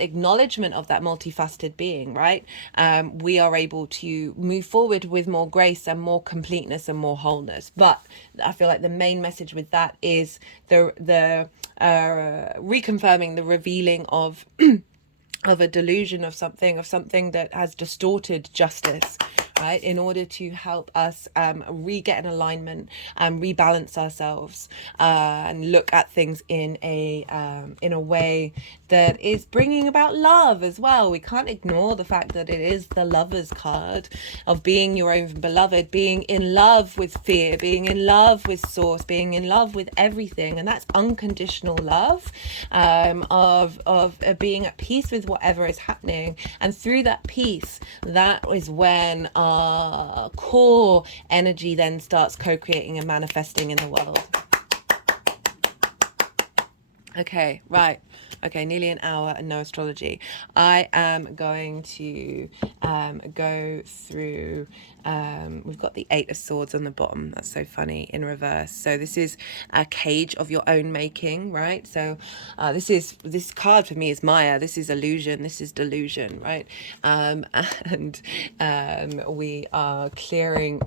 acknowledgement of that multifaceted being, right? We are able to move forward with more grace and more completeness and more wholeness. But I feel like the main message with that is the reconfirming the revealing of of a delusion of something that has distorted justice, right, in order to help us get an alignment and rebalance ourselves and look at things in a way that is bringing about love as well. We can't ignore the fact that it is the Lover's card of being your own beloved, being in love with fear, being in love with source, being in love with everything, and that's unconditional love, of being at peace with whatever is happening. And through that peace, that is when our core energy then starts co-creating and manifesting in the world. Okay, right. Okay, nearly an hour and no astrology. I am going to go through, we've got the 8 of Swords on the bottom. That's so funny, in reverse. So this is a cage of your own making, right? So this card for me is Maya. This is illusion. This is delusion, right? And we are clearing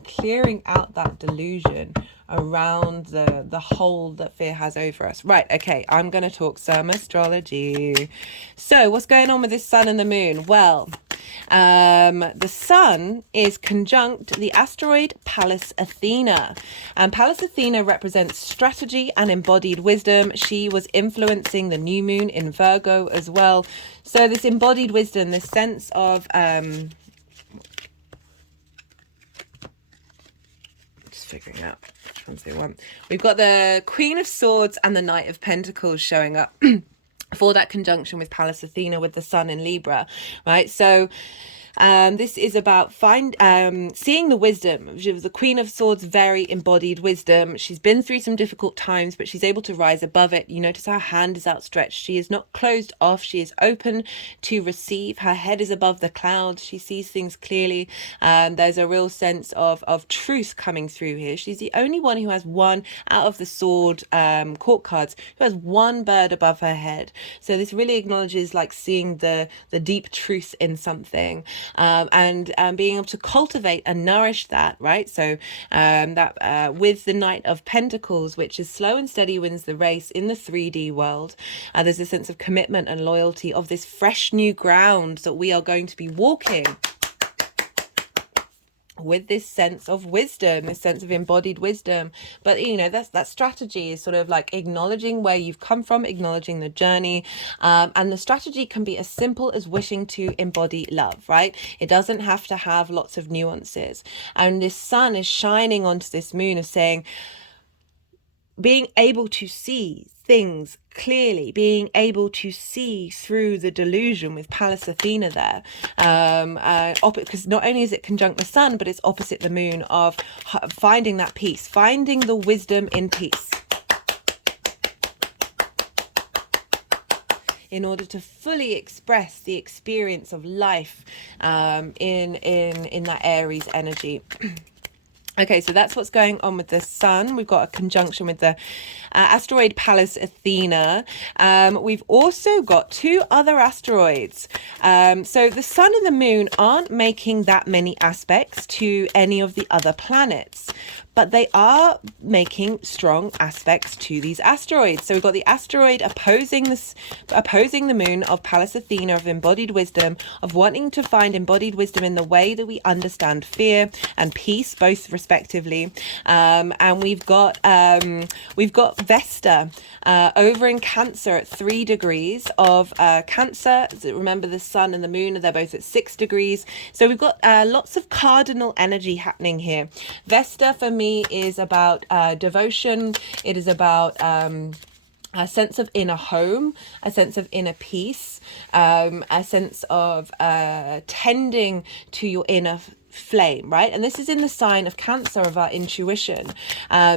out that delusion around the hold that fear has over us. Right, okay, I'm going to talk some astrology. So what's going on with this sun and the moon? Well, the sun is conjunct the asteroid Pallas Athena, and Pallas Athena represents strategy and embodied wisdom. She was influencing the new moon in Virgo as well. So this embodied wisdom, this sense of just figuring out which ones they want. We've got the Queen of Swords and the Knight of Pentacles showing up for that conjunction with Pallas Athena, with the sun in Libra, right? So this is about seeing the wisdom. She was the Queen of Swords, very embodied wisdom. She's been through some difficult times, but she's able to rise above it. You notice her hand is outstretched. She is not closed off. She is open to receive. Her head is above the clouds. She sees things clearly. There's a real sense of truth coming through here. She's the only one who has one out of the sword court cards who has one bird above her head. So this really acknowledges like seeing the deep truth in something. and being able to cultivate and nourish that, right? So that with the Knight of Pentacles, which is slow and steady wins the race in the 3D world, there's a sense of commitment and loyalty of this fresh new ground that we are going to be walking with this sense of wisdom, this sense of embodied wisdom. But you know, that strategy is sort of like acknowledging where you've come from, acknowledging the journey, and the strategy can be as simple as wishing to embody love, right? It doesn't have to have lots of nuances. And this sun is shining onto this moon of saying, being able to see things clearly, being able to see through the delusion with Pallas Athena there, because not only is it conjunct the sun, but it's opposite the moon, of finding that peace, finding the wisdom in peace, in order to fully express the experience of life in that Aries energy. Okay, so that's what's going on with the sun. We've got a conjunction with the asteroid Pallas Athena. We've also got two other asteroids. So the sun and the moon aren't making that many aspects to any of the other planets, but they are making strong aspects to these asteroids. So we've got the asteroid opposing the moon of Pallas Athena, of embodied wisdom, of wanting to find embodied wisdom in the way that we understand fear and peace, both respectively. And we've got Vesta over in Cancer at 3 degrees of Cancer. Remember, the sun and the moon, they're both at 6 degrees. So we've got lots of cardinal energy happening here. Vesta for me is about devotion. It is about a sense of inner home, a sense of inner peace, a sense of tending to your inner flame, right? And this is in the sign of Cancer, of our intuition.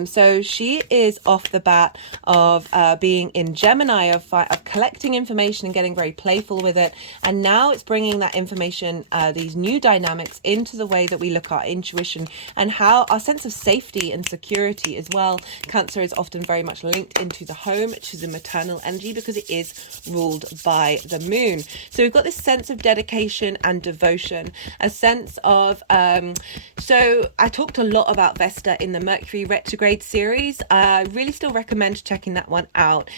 So she is off the bat of being in Gemini, of collecting information and getting very playful with it. And now it's bringing that information, these new dynamics, into the way that we look at our intuition and how our sense of safety and security as well. Cancer is often very much linked into the home, which is a maternal energy, because it is ruled by the moon. So we've got this sense of dedication and devotion, a sense of so I talked a lot about Vesta in the Mercury retrograde series. I really still recommend checking that one out,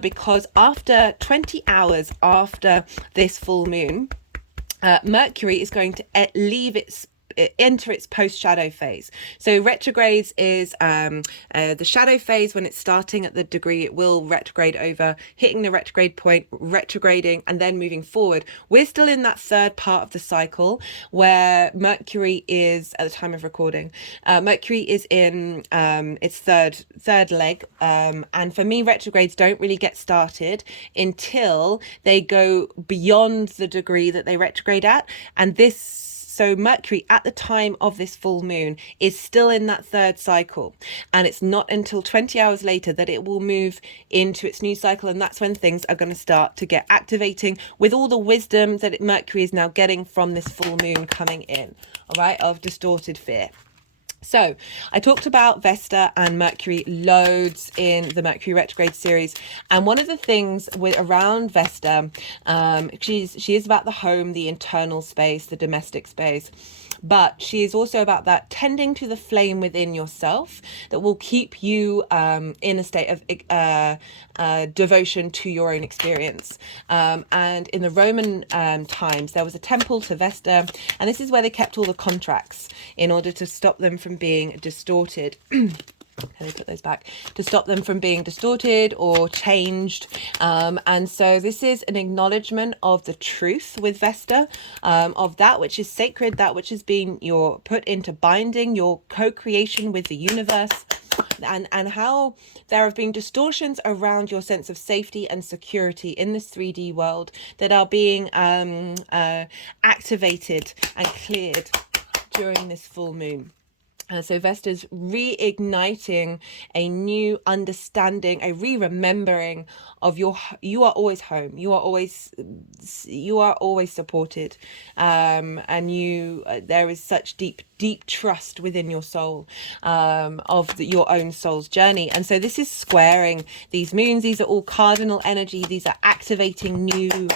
because after 20 hours after this full moon, Mercury is going to enter its post-shadow phase. So retrogrades is the shadow phase. When it's starting at the degree, it will retrograde over, hitting the retrograde point, retrograding, and then moving forward. We're still in that third part of the cycle where Mercury is, at the time of recording, Mercury is in its third leg. And for me, retrogrades don't really get started until they go beyond the degree that they retrograde at. And so Mercury at the time of this full moon is still in that third cycle, and it's not until 20 hours later that it will move into its new cycle, and that's when things are going to start to get activating with all the wisdom that Mercury is now getting from this full moon coming in, all right, of distorted fear. So I talked about Vesta and Mercury loads in the Mercury retrograde series, and one of the things around Vesta, she is about the home, the internal space, the domestic space, but she is also about that tending to the flame within yourself that will keep you in a state of devotion to your own experience. And in the Roman times, there was a temple to Vesta, and this is where they kept all the contracts in order to stop them from being distorted. Can I put those back? To stop them from being distorted or changed. And so this is an acknowledgement of the truth with Vesta, of that which is sacred, that which has been put into binding, your co-creation with the universe, and how there have been distortions around your sense of safety and security in this 3D world that are being activated and cleared during this full moon. So Vesta's reigniting a new understanding, a re-remembering of you are always home. You are always supported, and there is such deep trust within your soul, of your own soul's journey. And so this is squaring these moons. These are all cardinal energy. These are activating new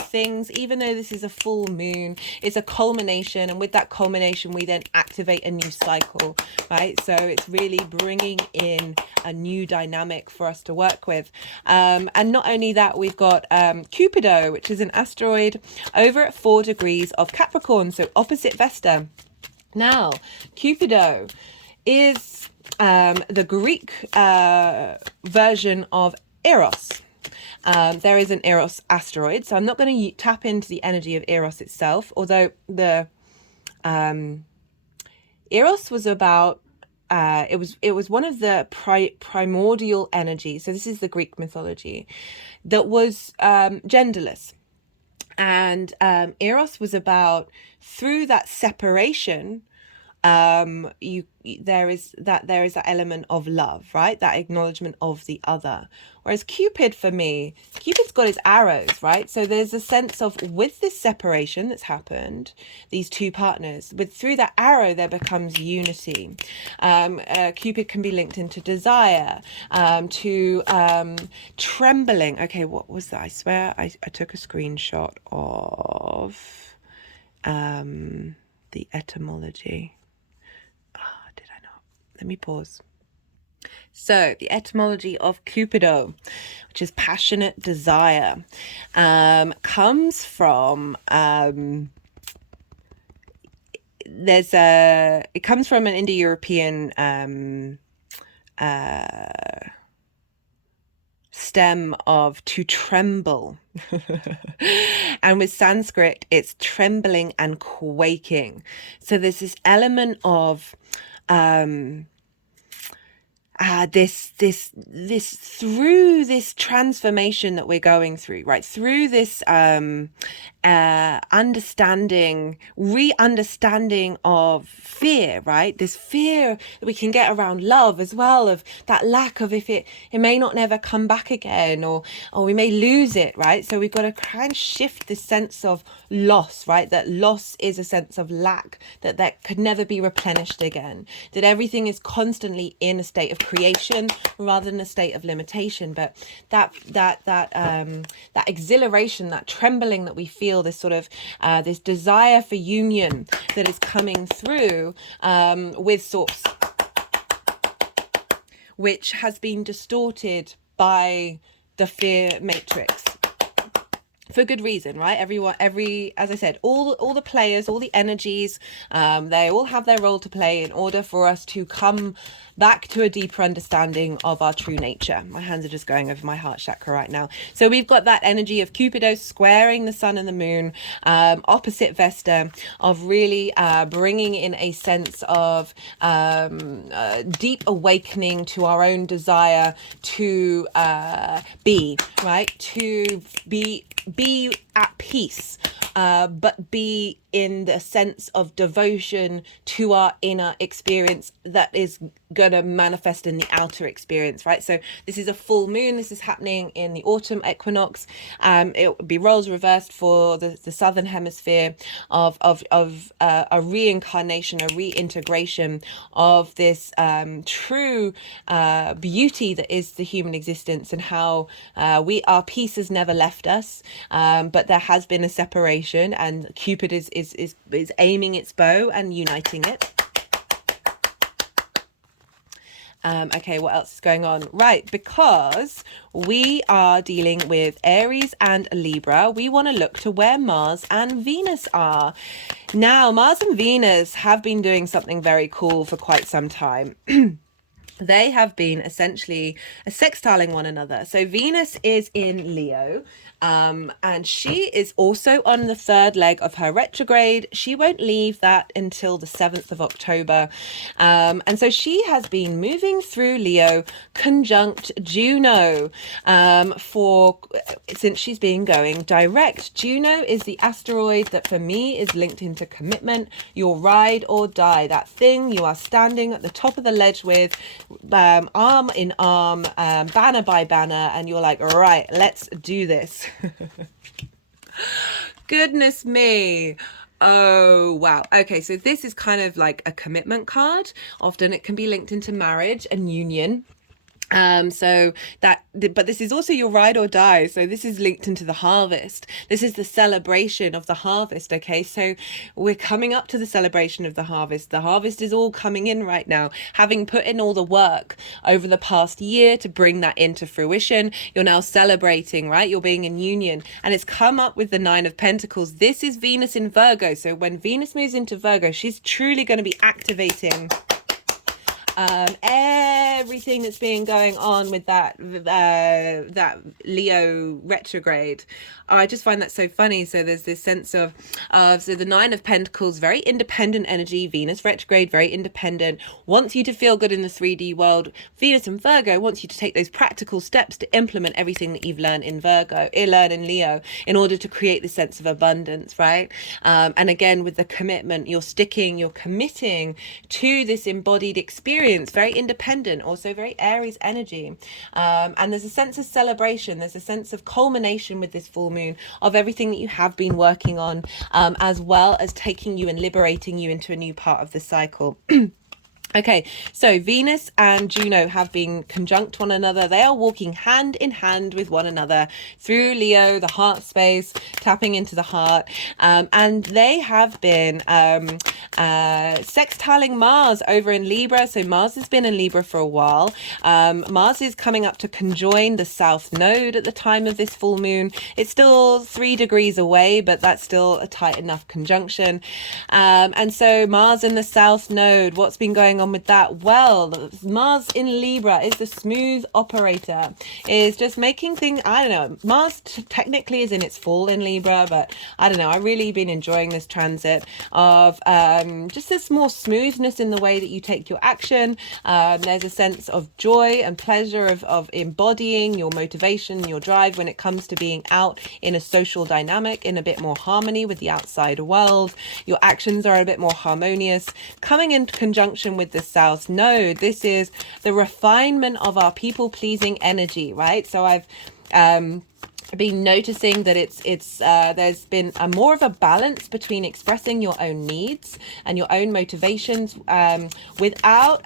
things. Even though this is a full moon, it's a culmination, and with that culmination we then activate a new cycle, right? So it's really bringing in a new dynamic for us to work with. And not only that, we've got Cupido, which is an asteroid over at 4 degrees of Capricorn, so opposite Vesta. Now, Cupido is the Greek version of Eros. There is an Eros asteroid, so I'm not going to tap into the energy of Eros itself, although the Eros was about it was one of the primordial energies. So this is the Greek mythology that was genderless, and Eros was about, through that separation, there is that element of love, right? That acknowledgement of the other. Whereas Cupid, for me, Cupid's got his arrows, right? So there's a sense of, with this separation that's happened, these two partners, through that arrow there becomes unity. Cupid can be linked into desire, to trembling. Okay, what was that? I swear I took a screenshot of the etymology. Did I not? Let me pause. So the etymology of Cupido, which is passionate desire, comes from it comes from an Indo-European stem of to tremble. And with Sanskrit, it's trembling and quaking. So there's this element of this through this transformation that we're going through, right? Through this re-understanding of fear, right? This fear that we can get around love as well, of that lack of, if it may not never come back again, or we may lose it, right? So we've got to try and shift this sense of loss, right? That loss is a sense of lack, that could never be replenished again, that everything is constantly in a state of creation rather than a state of limitation. But that exhilaration, that trembling that we feel, this sort of this desire for union that is coming through with source, which has been distorted by the fear matrix. For good reason, right? As I said, all the players, all the energies, they all have their role to play in order for us to come back to a deeper understanding of our true nature. My hands are just going over my heart chakra right now. So we've got that energy of Cupido squaring the sun and the moon, opposite Vesta, of really bringing in a sense of deep awakening to our own desire to be, right? To be at peace, but be in the sense of devotion to our inner experience that is going to manifest in the outer experience, right? So this is a full moon. This is happening in the autumn equinox. It will be roles reversed for the southern hemisphere of a reincarnation, a reintegration of this true beauty that is the human existence, and how our peace has never left us, but there has been a separation, and Cupid is aiming its bow and uniting it. Okay, what else is going on? Right, because we are dealing with Aries and Libra, we want to look to where Mars and Venus are. Now, Mars and Venus have been doing something very cool for quite some time. they have been essentially sextiling one another. So Venus is in Leo, and she is also on the third leg of her retrograde. She won't leave that until the 7th of October. And so she has been moving through Leo conjunct Juno since she's been going direct. Juno is the asteroid that for me is linked into commitment, your ride or die, that thing you are standing at the top of the ledge with, arm in arm, banner by banner, and you're like, all right, let's do this. Goodness me. Oh, wow. Okay, so this is kind of like a commitment card. Often it can be linked into marriage and union. But this is also your ride or die. So this is linked into the harvest. This is the celebration of the harvest. Okay, so we're coming up to the celebration of the harvest. The harvest is all coming in right now, having put in all the work over the past year to bring that into fruition. You're now celebrating, right? You're being in union, and it's come up with the 9 of Pentacles. This is Venus in Virgo. So when Venus moves into Virgo, she's truly going to be activating everything that's been going on with that Leo retrograde. I just find that so funny. So there's this sense of so the 9 of Pentacles, very independent energy. Venus retrograde, very independent, wants you to feel good in the 3D world. Venus in Virgo wants you to take those practical steps to implement everything that you've learned in learn in Leo, in order to create the sense of abundance, right? And again, with the commitment, you're committing to this embodied experience. Very independent, also very Aries energy, and there's a sense of celebration, there's a sense of culmination with this full moon of everything that you have been working on, as well as taking you and liberating you into a new part of the cycle. Okay, so Venus and Juno have been conjunct one another. They are walking hand in hand with one another through Leo, the heart space, tapping into the heart. And they have been sextiling Mars over in Libra. So Mars has been in Libra for a while. Mars is coming up to conjoin the South Node at the time of this full moon. It's still 3 degrees away, but that's still a tight enough conjunction. And so Mars in the South Node, what's been going on with that? Well, Mars in Libra is the smooth operator, is just making things, I don't know, Mars technically is in its fall in Libra, but I don't know, I've really been enjoying this transit of just this more smoothness in the way that you take your action. There's a sense of joy and pleasure of embodying your motivation, your drive when it comes to being out in a social dynamic, in a bit more harmony with the outside world. Your actions are a bit more harmonious, coming in conjunction with the South Node. This is the refinement of our people-pleasing energy, right? So I've been noticing that there's been a more of a balance between expressing your own needs and your own motivations without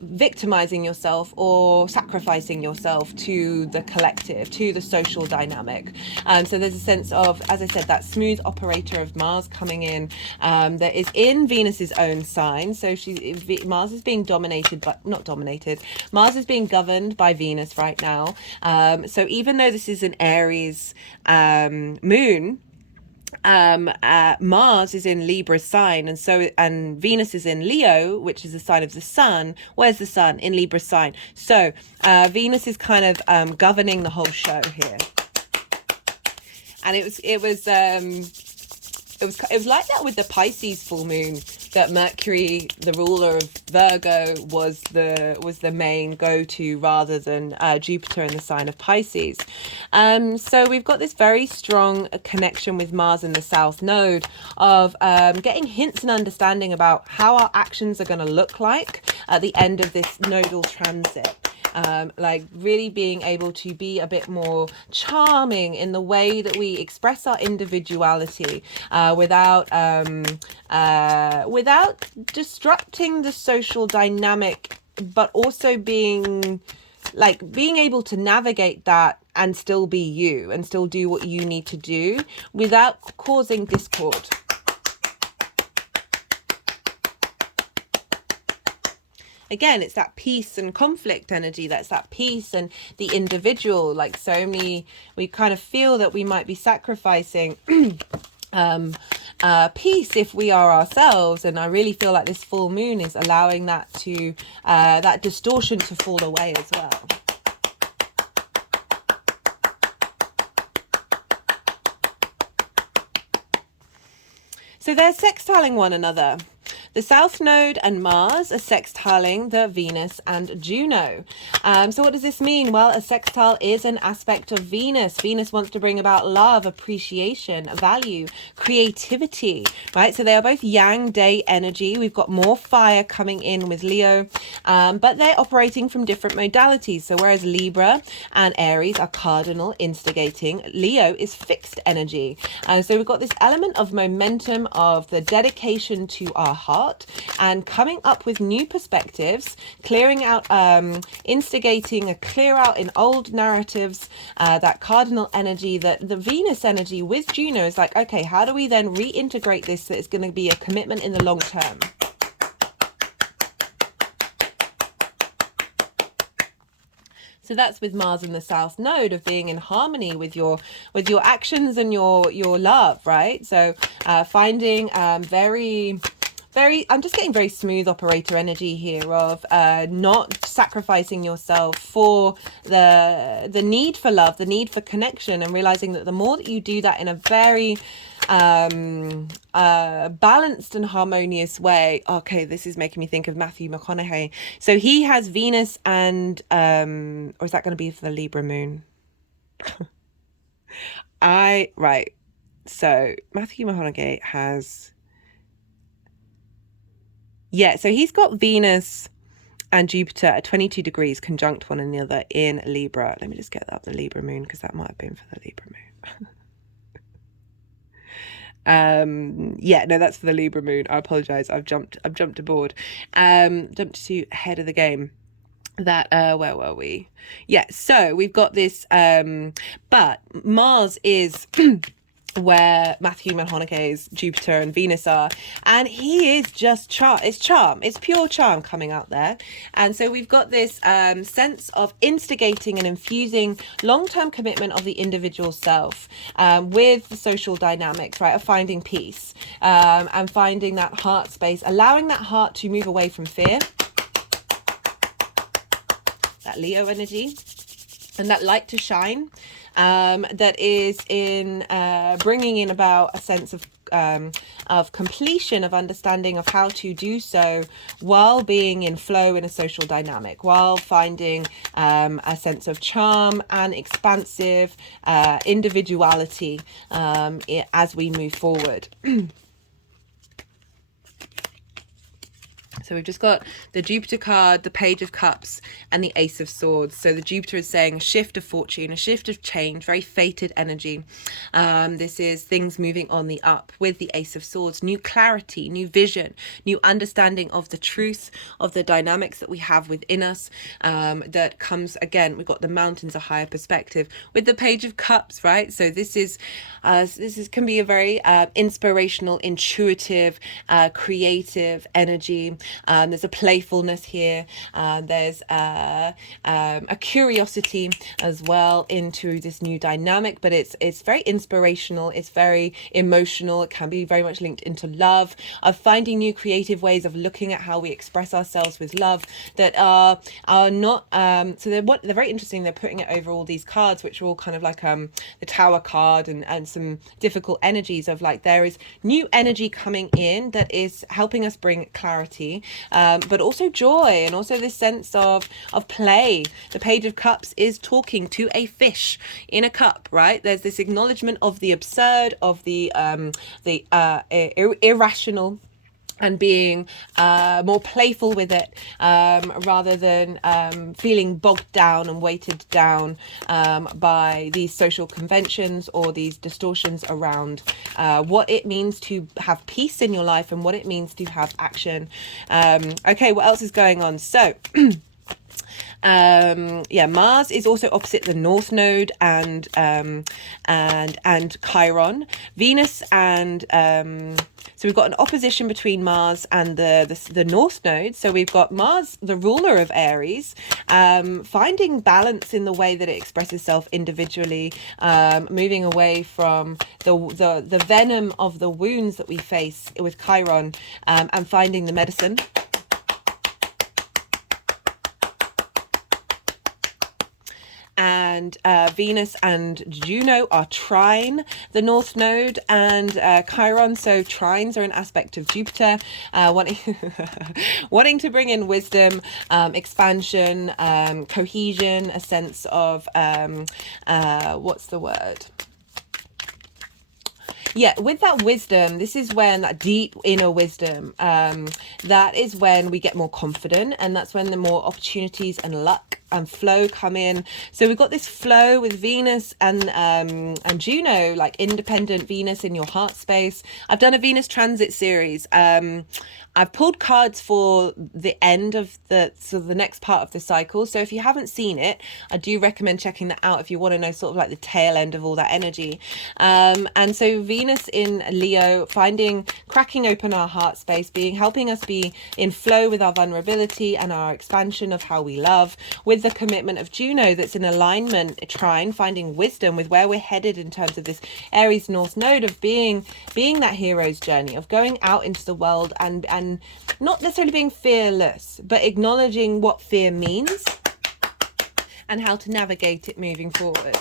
victimizing yourself or sacrificing yourself to the collective, to the social dynamic. So there's a sense of, as I said, that smooth operator of Mars coming in, that is in Venus's own sign. So Mars is being Mars is being governed by Venus right now. So even though this is an Aries moon, Mars is in Libra sign, and Venus is in Leo, which is the sign of the sun. Where's the sun? In Libra sign. So Venus is kind of governing the whole show here, and it was like that with the Pisces full moon, that Mercury, the ruler of Virgo, was the main go-to rather than Jupiter in the sign of Pisces. So we've got this very strong connection with Mars in the South Node of getting hints and understanding about how our actions are going to look like at the end of this nodal transit. Like really being able to be a bit more charming in the way that we express our individuality, without disrupting the social dynamic, but also being able to navigate that and still be you and still do what you need to do without causing discord. Again, it's that peace and conflict energy. That's that peace and the individual. Like so many, we kind of feel that we might be sacrificing peace if we are ourselves. And I really feel like this full moon is allowing that to that distortion to fall away as well. So they're sextiling one another. The South Node and Mars are sextiling the Venus and Juno. So what does this mean? Well, a sextile is an aspect of Venus. Venus wants to bring about love, appreciation, value, creativity, right? So they are both yang day energy. We've got more fire coming in with Leo, but they're operating from different modalities. So whereas Libra and Aries are cardinal, instigating, Leo is fixed energy. So we've got this element of momentum, of the dedication to our heart, and coming up with new perspectives, clearing out, instigating a clear out in old narratives, that cardinal energy, that the Venus energy with Juno is like, okay, how do we then reintegrate this that is going to be a commitment in the long term? So that's with Mars in the South Node, of being in harmony with your actions and your love, right? So finding I'm just getting very smooth operator energy here of not sacrificing yourself for the need for love, the need for connection, and realizing that the more that you do that in a very balanced and harmonious way. Okay, this is making me think of Matthew McConaughey. So he has Venus and or is that going to be for the Libra moon? Right. So Matthew McConaughey has, yeah, so he's got Venus and Jupiter at 22 degrees conjunct one another in Libra. Let me just get up the Libra moon, because that might have been for the Libra moon. Yeah, no, that's for the Libra moon. I apologize. I've jumped aboard. Jumped to ahead of the game. That where were we? Yeah, so we've got this but Mars is where Matthew McConaughey's Jupiter and Venus are, and he is just charm. It's pure charm coming out there. And so we've got this sense of instigating and infusing long-term commitment of the individual self with the social dynamics, right, of finding peace and finding that heart space, allowing that heart to move away from fear, that Leo energy, and that light to shine, that is in bringing in about a sense of completion, of understanding of how to do so while being in flow in a social dynamic, while finding a sense of charm and expansive individuality as we move forward. So we've just got the Jupiter card, the Page of Cups, and the Ace of Swords. So the Jupiter is saying a shift of fortune, a shift of change, very fated energy. This is things moving on the up. With the Ace of Swords, new clarity, new vision, new understanding of the truth, of the dynamics that we have within us. That comes, again, we've got the mountains, a higher perspective. With the Page of Cups, right? So this can be a very inspirational, intuitive, creative energy. There's a playfulness here. There's a curiosity as well into this new dynamic, but it's very inspirational. It's very emotional. It can be very much linked into love, of finding new creative ways of looking at how we express ourselves with love that are not so they're very interesting. They're putting it over all these cards, which are all kind of like the Tower card and some difficult energies of like there is new energy coming in that is helping us bring clarity, but also joy, and also this sense of play. The Page of Cups is talking to a fish in a cup, right? There's this acknowledgement of the absurd, of the irrational, and being more playful with it, rather than feeling bogged down and weighted down by these social conventions or these distortions around what it means to have peace in your life and what it means to have action. Okay, what else is going on? So Yeah, Mars is also opposite the North Node and Chiron. Venus and so we've got an opposition between Mars and the North Node. So we've got Mars, the ruler of Aries, finding balance in the way that it expresses itself individually, moving away from the venom of the wounds that we face with Chiron, and finding the medicine. And Venus and Juno are trine the North Node and Chiron. So trines are an aspect of Jupiter, wanting to bring in wisdom, expansion, cohesion, a sense of what's the word? Yeah, with that wisdom, this is when that deep inner wisdom, that is when we get more confident, and that's when the more opportunities and luck and flow come in. So we've got this flow with Venus and Juno, like independent Venus in your heart space. I've done a Venus transit series. I've pulled cards for the end of the next part of the cycle. So if you haven't seen it, I do recommend checking that out if you want to know sort of like the tail end of all that energy. And so Venus in Leo, cracking open our heart space, helping us be in flow with our vulnerability and our expansion of how we love, with the commitment of Juno that's in alignment, trine, finding wisdom with where we're headed in terms of this Aries North Node of being that hero's journey, of going out into the world and not necessarily being fearless, but acknowledging what fear means and how to navigate it moving forward.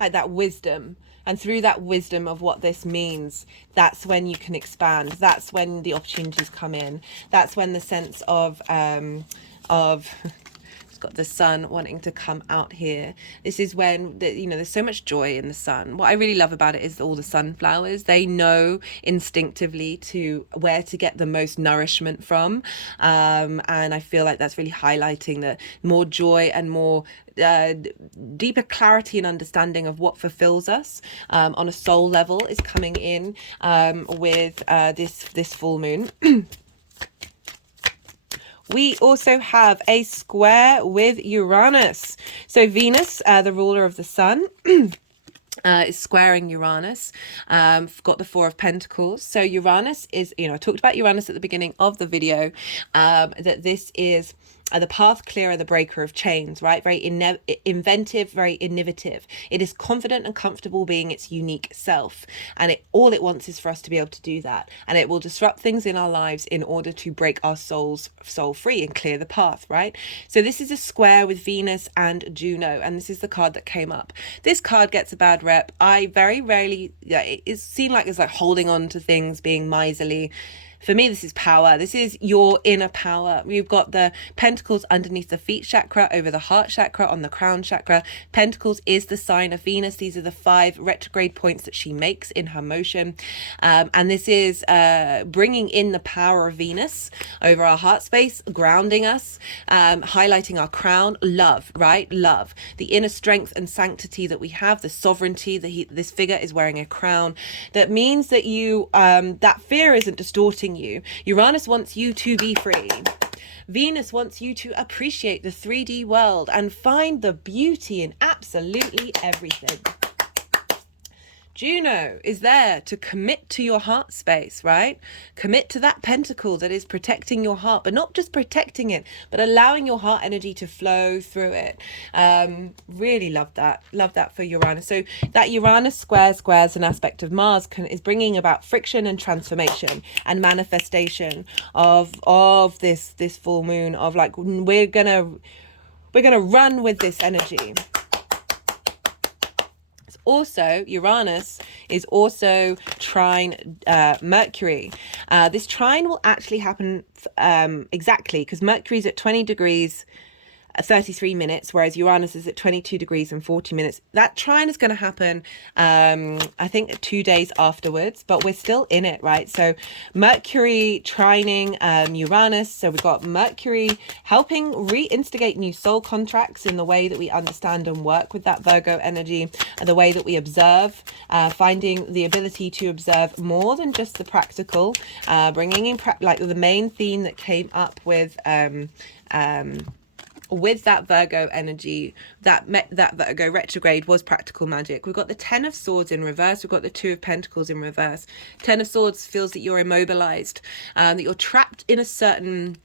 Like that wisdom. And through that wisdom of what this means, that's when you can expand. That's when the opportunities come in. That's when the sense of got the sun wanting to come out here. This is when there's so much joy in the sun. What I really love about it is all the sunflowers. They know instinctively where to get the most nourishment from, and I feel like that's really highlighting the more joy and more deeper clarity and understanding of what fulfills us on a soul level is coming in with this full moon. We also have a square with Uranus. So Venus, the ruler of the sun, is squaring Uranus. Got the Four of Pentacles. So Uranus is, I talked about Uranus at the beginning of the video, that this is the path clearer, the breaker of chains, right? Very inventive, very innovative. It is confident and comfortable being its unique self. And all it wants is for us to be able to do that. And it will disrupt things in our lives in order to break our soul free and clear the path, right? So this is a square with Venus and Juno. And this is the card that came up. This card gets a bad rep. I very rarely, it's seen like it's like holding on to things, being miserly. For me, this is power. This is your inner power. We've got the pentacles underneath the feet chakra, over the heart chakra, on the crown chakra. Pentacles is the sign of Venus. These are the 5 retrograde points that she makes in her motion. And this is bringing in the power of Venus over our heart space, grounding us, highlighting our crown, love, right? Love, the inner strength and sanctity that we have, the sovereignty. This figure is wearing a crown. That means that that fear isn't distorting you. Uranus wants you to be free. Venus wants you to appreciate the 3D world and find the beauty in absolutely everything. Juno is there to commit to your heart space, right? Commit to that pentacle that is protecting your heart, but not just protecting it, but allowing your heart energy to flow through it. Really love that. Love that for Uranus. So that Uranus squares an aspect of Mars is bringing about friction and transformation and manifestation of this full moon, of like, we're gonna run with this energy. Also, Uranus is also trine Mercury. This trine will actually happen exactly because Mercury's at 20 degrees at 33 minutes, whereas Uranus is at 22 degrees and 40 minutes. That trine is going to happen, I think, 2 days afterwards, but we're still in it, right? So Mercury trining Uranus. So we've got Mercury helping reinstigate new soul contracts in the way that we understand and work with that Virgo energy, and the way that we observe, finding the ability to observe more than just the practical, bringing in like the main theme that came up with that Virgo energy, that Virgo retrograde was practical magic. We've got the 10 of Swords in reverse. We've got the 2 of Pentacles in reverse. 10 of Swords feels that you're immobilized, that you're trapped in a certain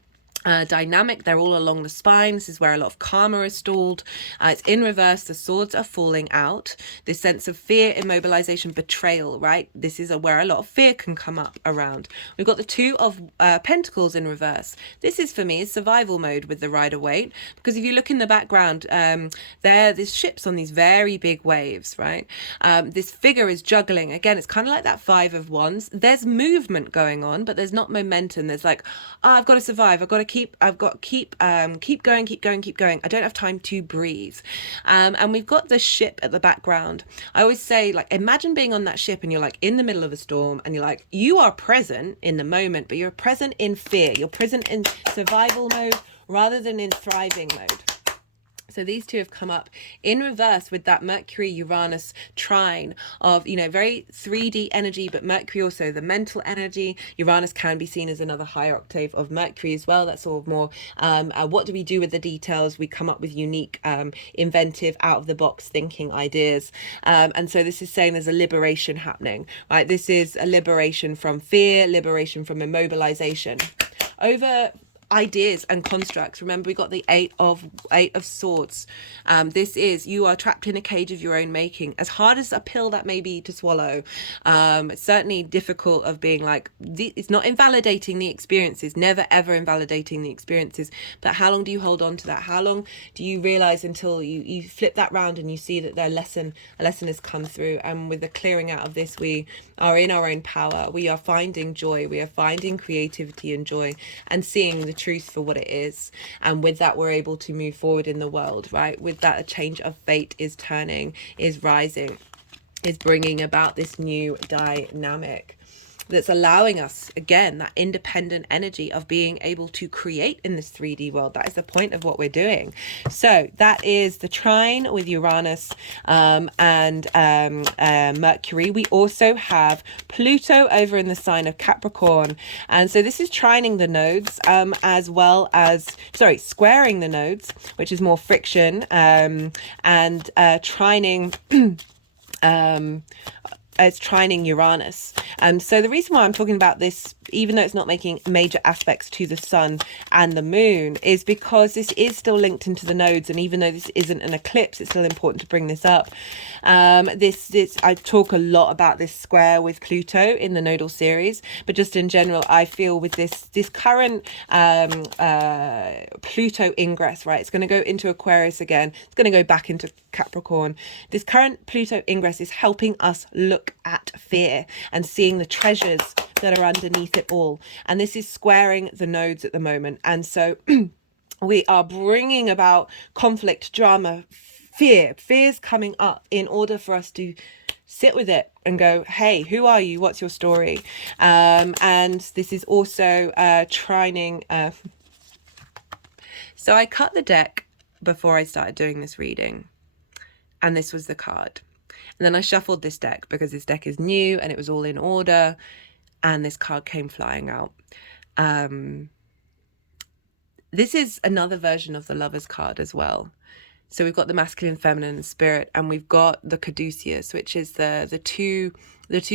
dynamic. They're all along the spine. This is where a lot of karma is stalled. It's in reverse. The swords are falling out. This sense of fear, immobilization, betrayal, right? This is where a lot of fear can come up around. We've got the 2 of Pentacles in reverse. This is, for me, survival mode with the Rider-Waite, because if you look in the background, there's ships on these very big waves, right? This figure is juggling. Again, it's kind of like that 5 of Wands. There's movement going on, but there's not momentum. There's like, oh, I've got to survive. I've got to keep going. I don't have time to breathe. And we've got the ship at the background. I always say, like, imagine being on that ship and you're like in the middle of a storm and you're like, you are present in the moment, but you're present in fear. You're present in survival mode rather than in thriving mode. So these 2 have come up in reverse with that Mercury-Uranus trine of, you know, very 3D energy, but Mercury also the mental energy. Uranus can be seen as another higher octave of Mercury as well. That's sort of more, what do we do with the details? We come up with unique, inventive, out-of-the-box thinking ideas. And so this is saying there's a liberation happening, right? This is a liberation from fear, liberation from immobilization. Over ideas and constructs. Remember, we got the 8 of Swords. This is, you are trapped in a cage of your own making. As hard as a pill that may be to swallow, it's certainly difficult of being like, it's not invalidating the experiences, never ever invalidating the experiences, but how long do you hold on to that? How long do you realize until you flip that round and you see that a lesson has come through? And with the clearing out of this, we are in our own power. We are finding joy. We are finding creativity and joy and seeing the truth for what it is, and with that we're able to move forward in the world, right? With that, a change of fate is turning, is rising, is bringing about this new dynamic that's allowing us, again, that independent energy of being able to create in this 3D world. That is the point of what we're doing. So that is the trine with Uranus and Mercury. We also have Pluto over in the sign of Capricorn. And so this is trining the nodes, as well as, squaring the nodes, which is more friction, and trining it's trining Uranus. So the reason why I'm talking about this, even though it's not making major aspects to the sun and the moon, is because this is still linked into the nodes, and even though this isn't an eclipse, it's still important to bring this up. I talk a lot about this square with Pluto in the nodal series, but just in general, I feel with this current Pluto ingress, right, it's going to go into Aquarius again, it's going to go back into Capricorn. This current Pluto ingress is helping us look at fear and seeing the treasures that are underneath it all, and this is squaring the nodes at the moment. And so we are bringing about conflict, drama, fears coming up in order for us to sit with it and go, hey, who are you? What's your story? And this is also trining. So I cut the deck before I started doing this reading, and this was the card. And then I shuffled this deck because this deck is new and it was all in order, and this card came flying out. This is another version of the Lover's card as well. So we've got the masculine, feminine, and spirit, and we've got the caduceus, which is the two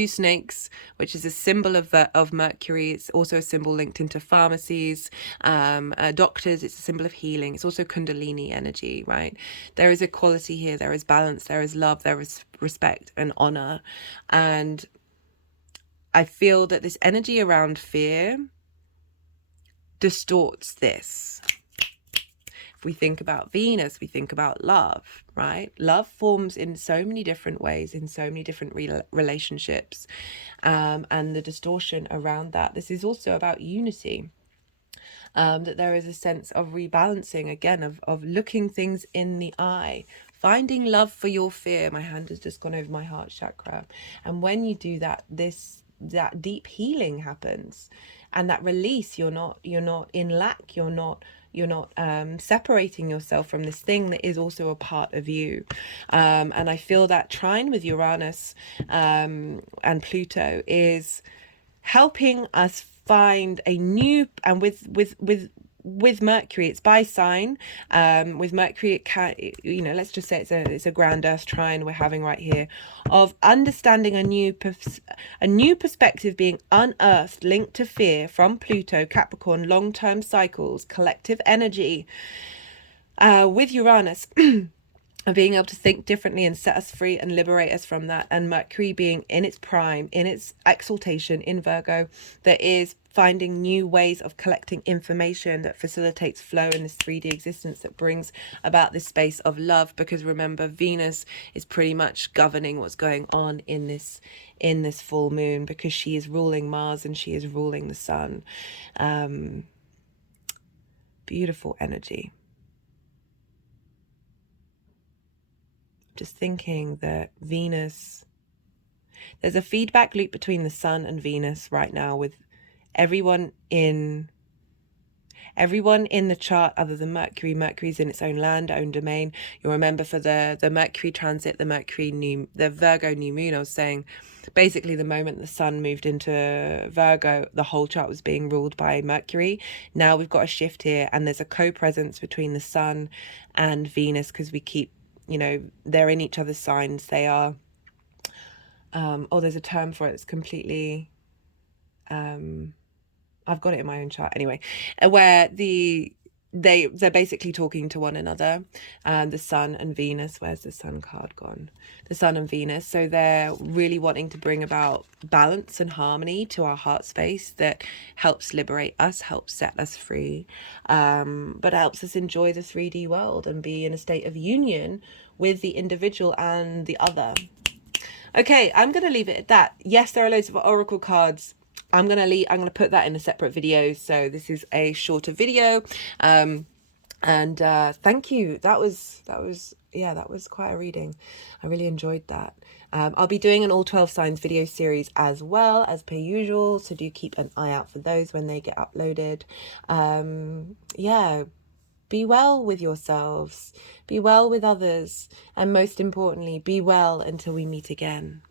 snakes, which is a symbol of Mercury. It's also a symbol linked into pharmacies, doctors. It's a symbol of healing. It's also Kundalini energy, right? There is equality here. There is balance. There is love. There is respect and honor. And I feel that this energy around fear distorts this. If we think about Venus, we think about love, right? Love forms in so many different ways, in so many different relationships, and the distortion around that. This is also about unity. that there is a sense of rebalancing again, of looking things in the eye, finding love for your fear. My hand has just gone over my heart chakra, and when you do that, that deep healing happens, and that release. You're not in lack. You're not separating yourself from this thing that is also a part of you. And I feel that trine with Uranus and Pluto is helping us find a new, and with Mercury, it's by sign. With Mercury, it can, let's just say it's a grand Earth trine we're having right here, of understanding a new perspective being unearthed, linked to fear from Pluto, Capricorn, long-term cycles, collective energy. With Uranus. And being able to think differently and set us free and liberate us from that. And Mercury being in its prime, in its exaltation in Virgo, that is finding new ways of collecting information that facilitates flow in this 3D existence, that brings about this space of love. Because remember, Venus is pretty much governing what's going on in this full moon, because she is ruling Mars and she is ruling the sun. Beautiful energy. Just thinking that Venus, there's a feedback loop between the sun and Venus right now, with everyone in the chart other than Mercury. Mercury's in its own land, own domain. You'll remember for the Mercury transit, the Virgo new moon, I was saying basically the moment the sun moved into Virgo, the whole chart was being ruled by Mercury. Now we've got a shift here, and there's a co-presence between the sun and Venus, because we keep, they're in each other's signs. They are, there's a term for it. It's completely, I've got it in my own chart anyway, where they're basically talking to one another, the sun and Venus. Where's the sun card gone? The sun and Venus. So they're really wanting to bring about balance and harmony to our heart space that helps liberate us, helps set us free, but helps us enjoy the 3D world and be in a state of union with the individual and the other. Okay, I'm going to leave it at that. Yes, there are loads of oracle cards. I'm gonna put that in a separate video, so this is a shorter video. And thank you. That was quite a reading. I really enjoyed that. I'll be doing an all 12 signs video series as well, as per usual, so do keep an eye out for those when they get uploaded. Be well with yourselves, be well with others, and most importantly, be well until we meet again.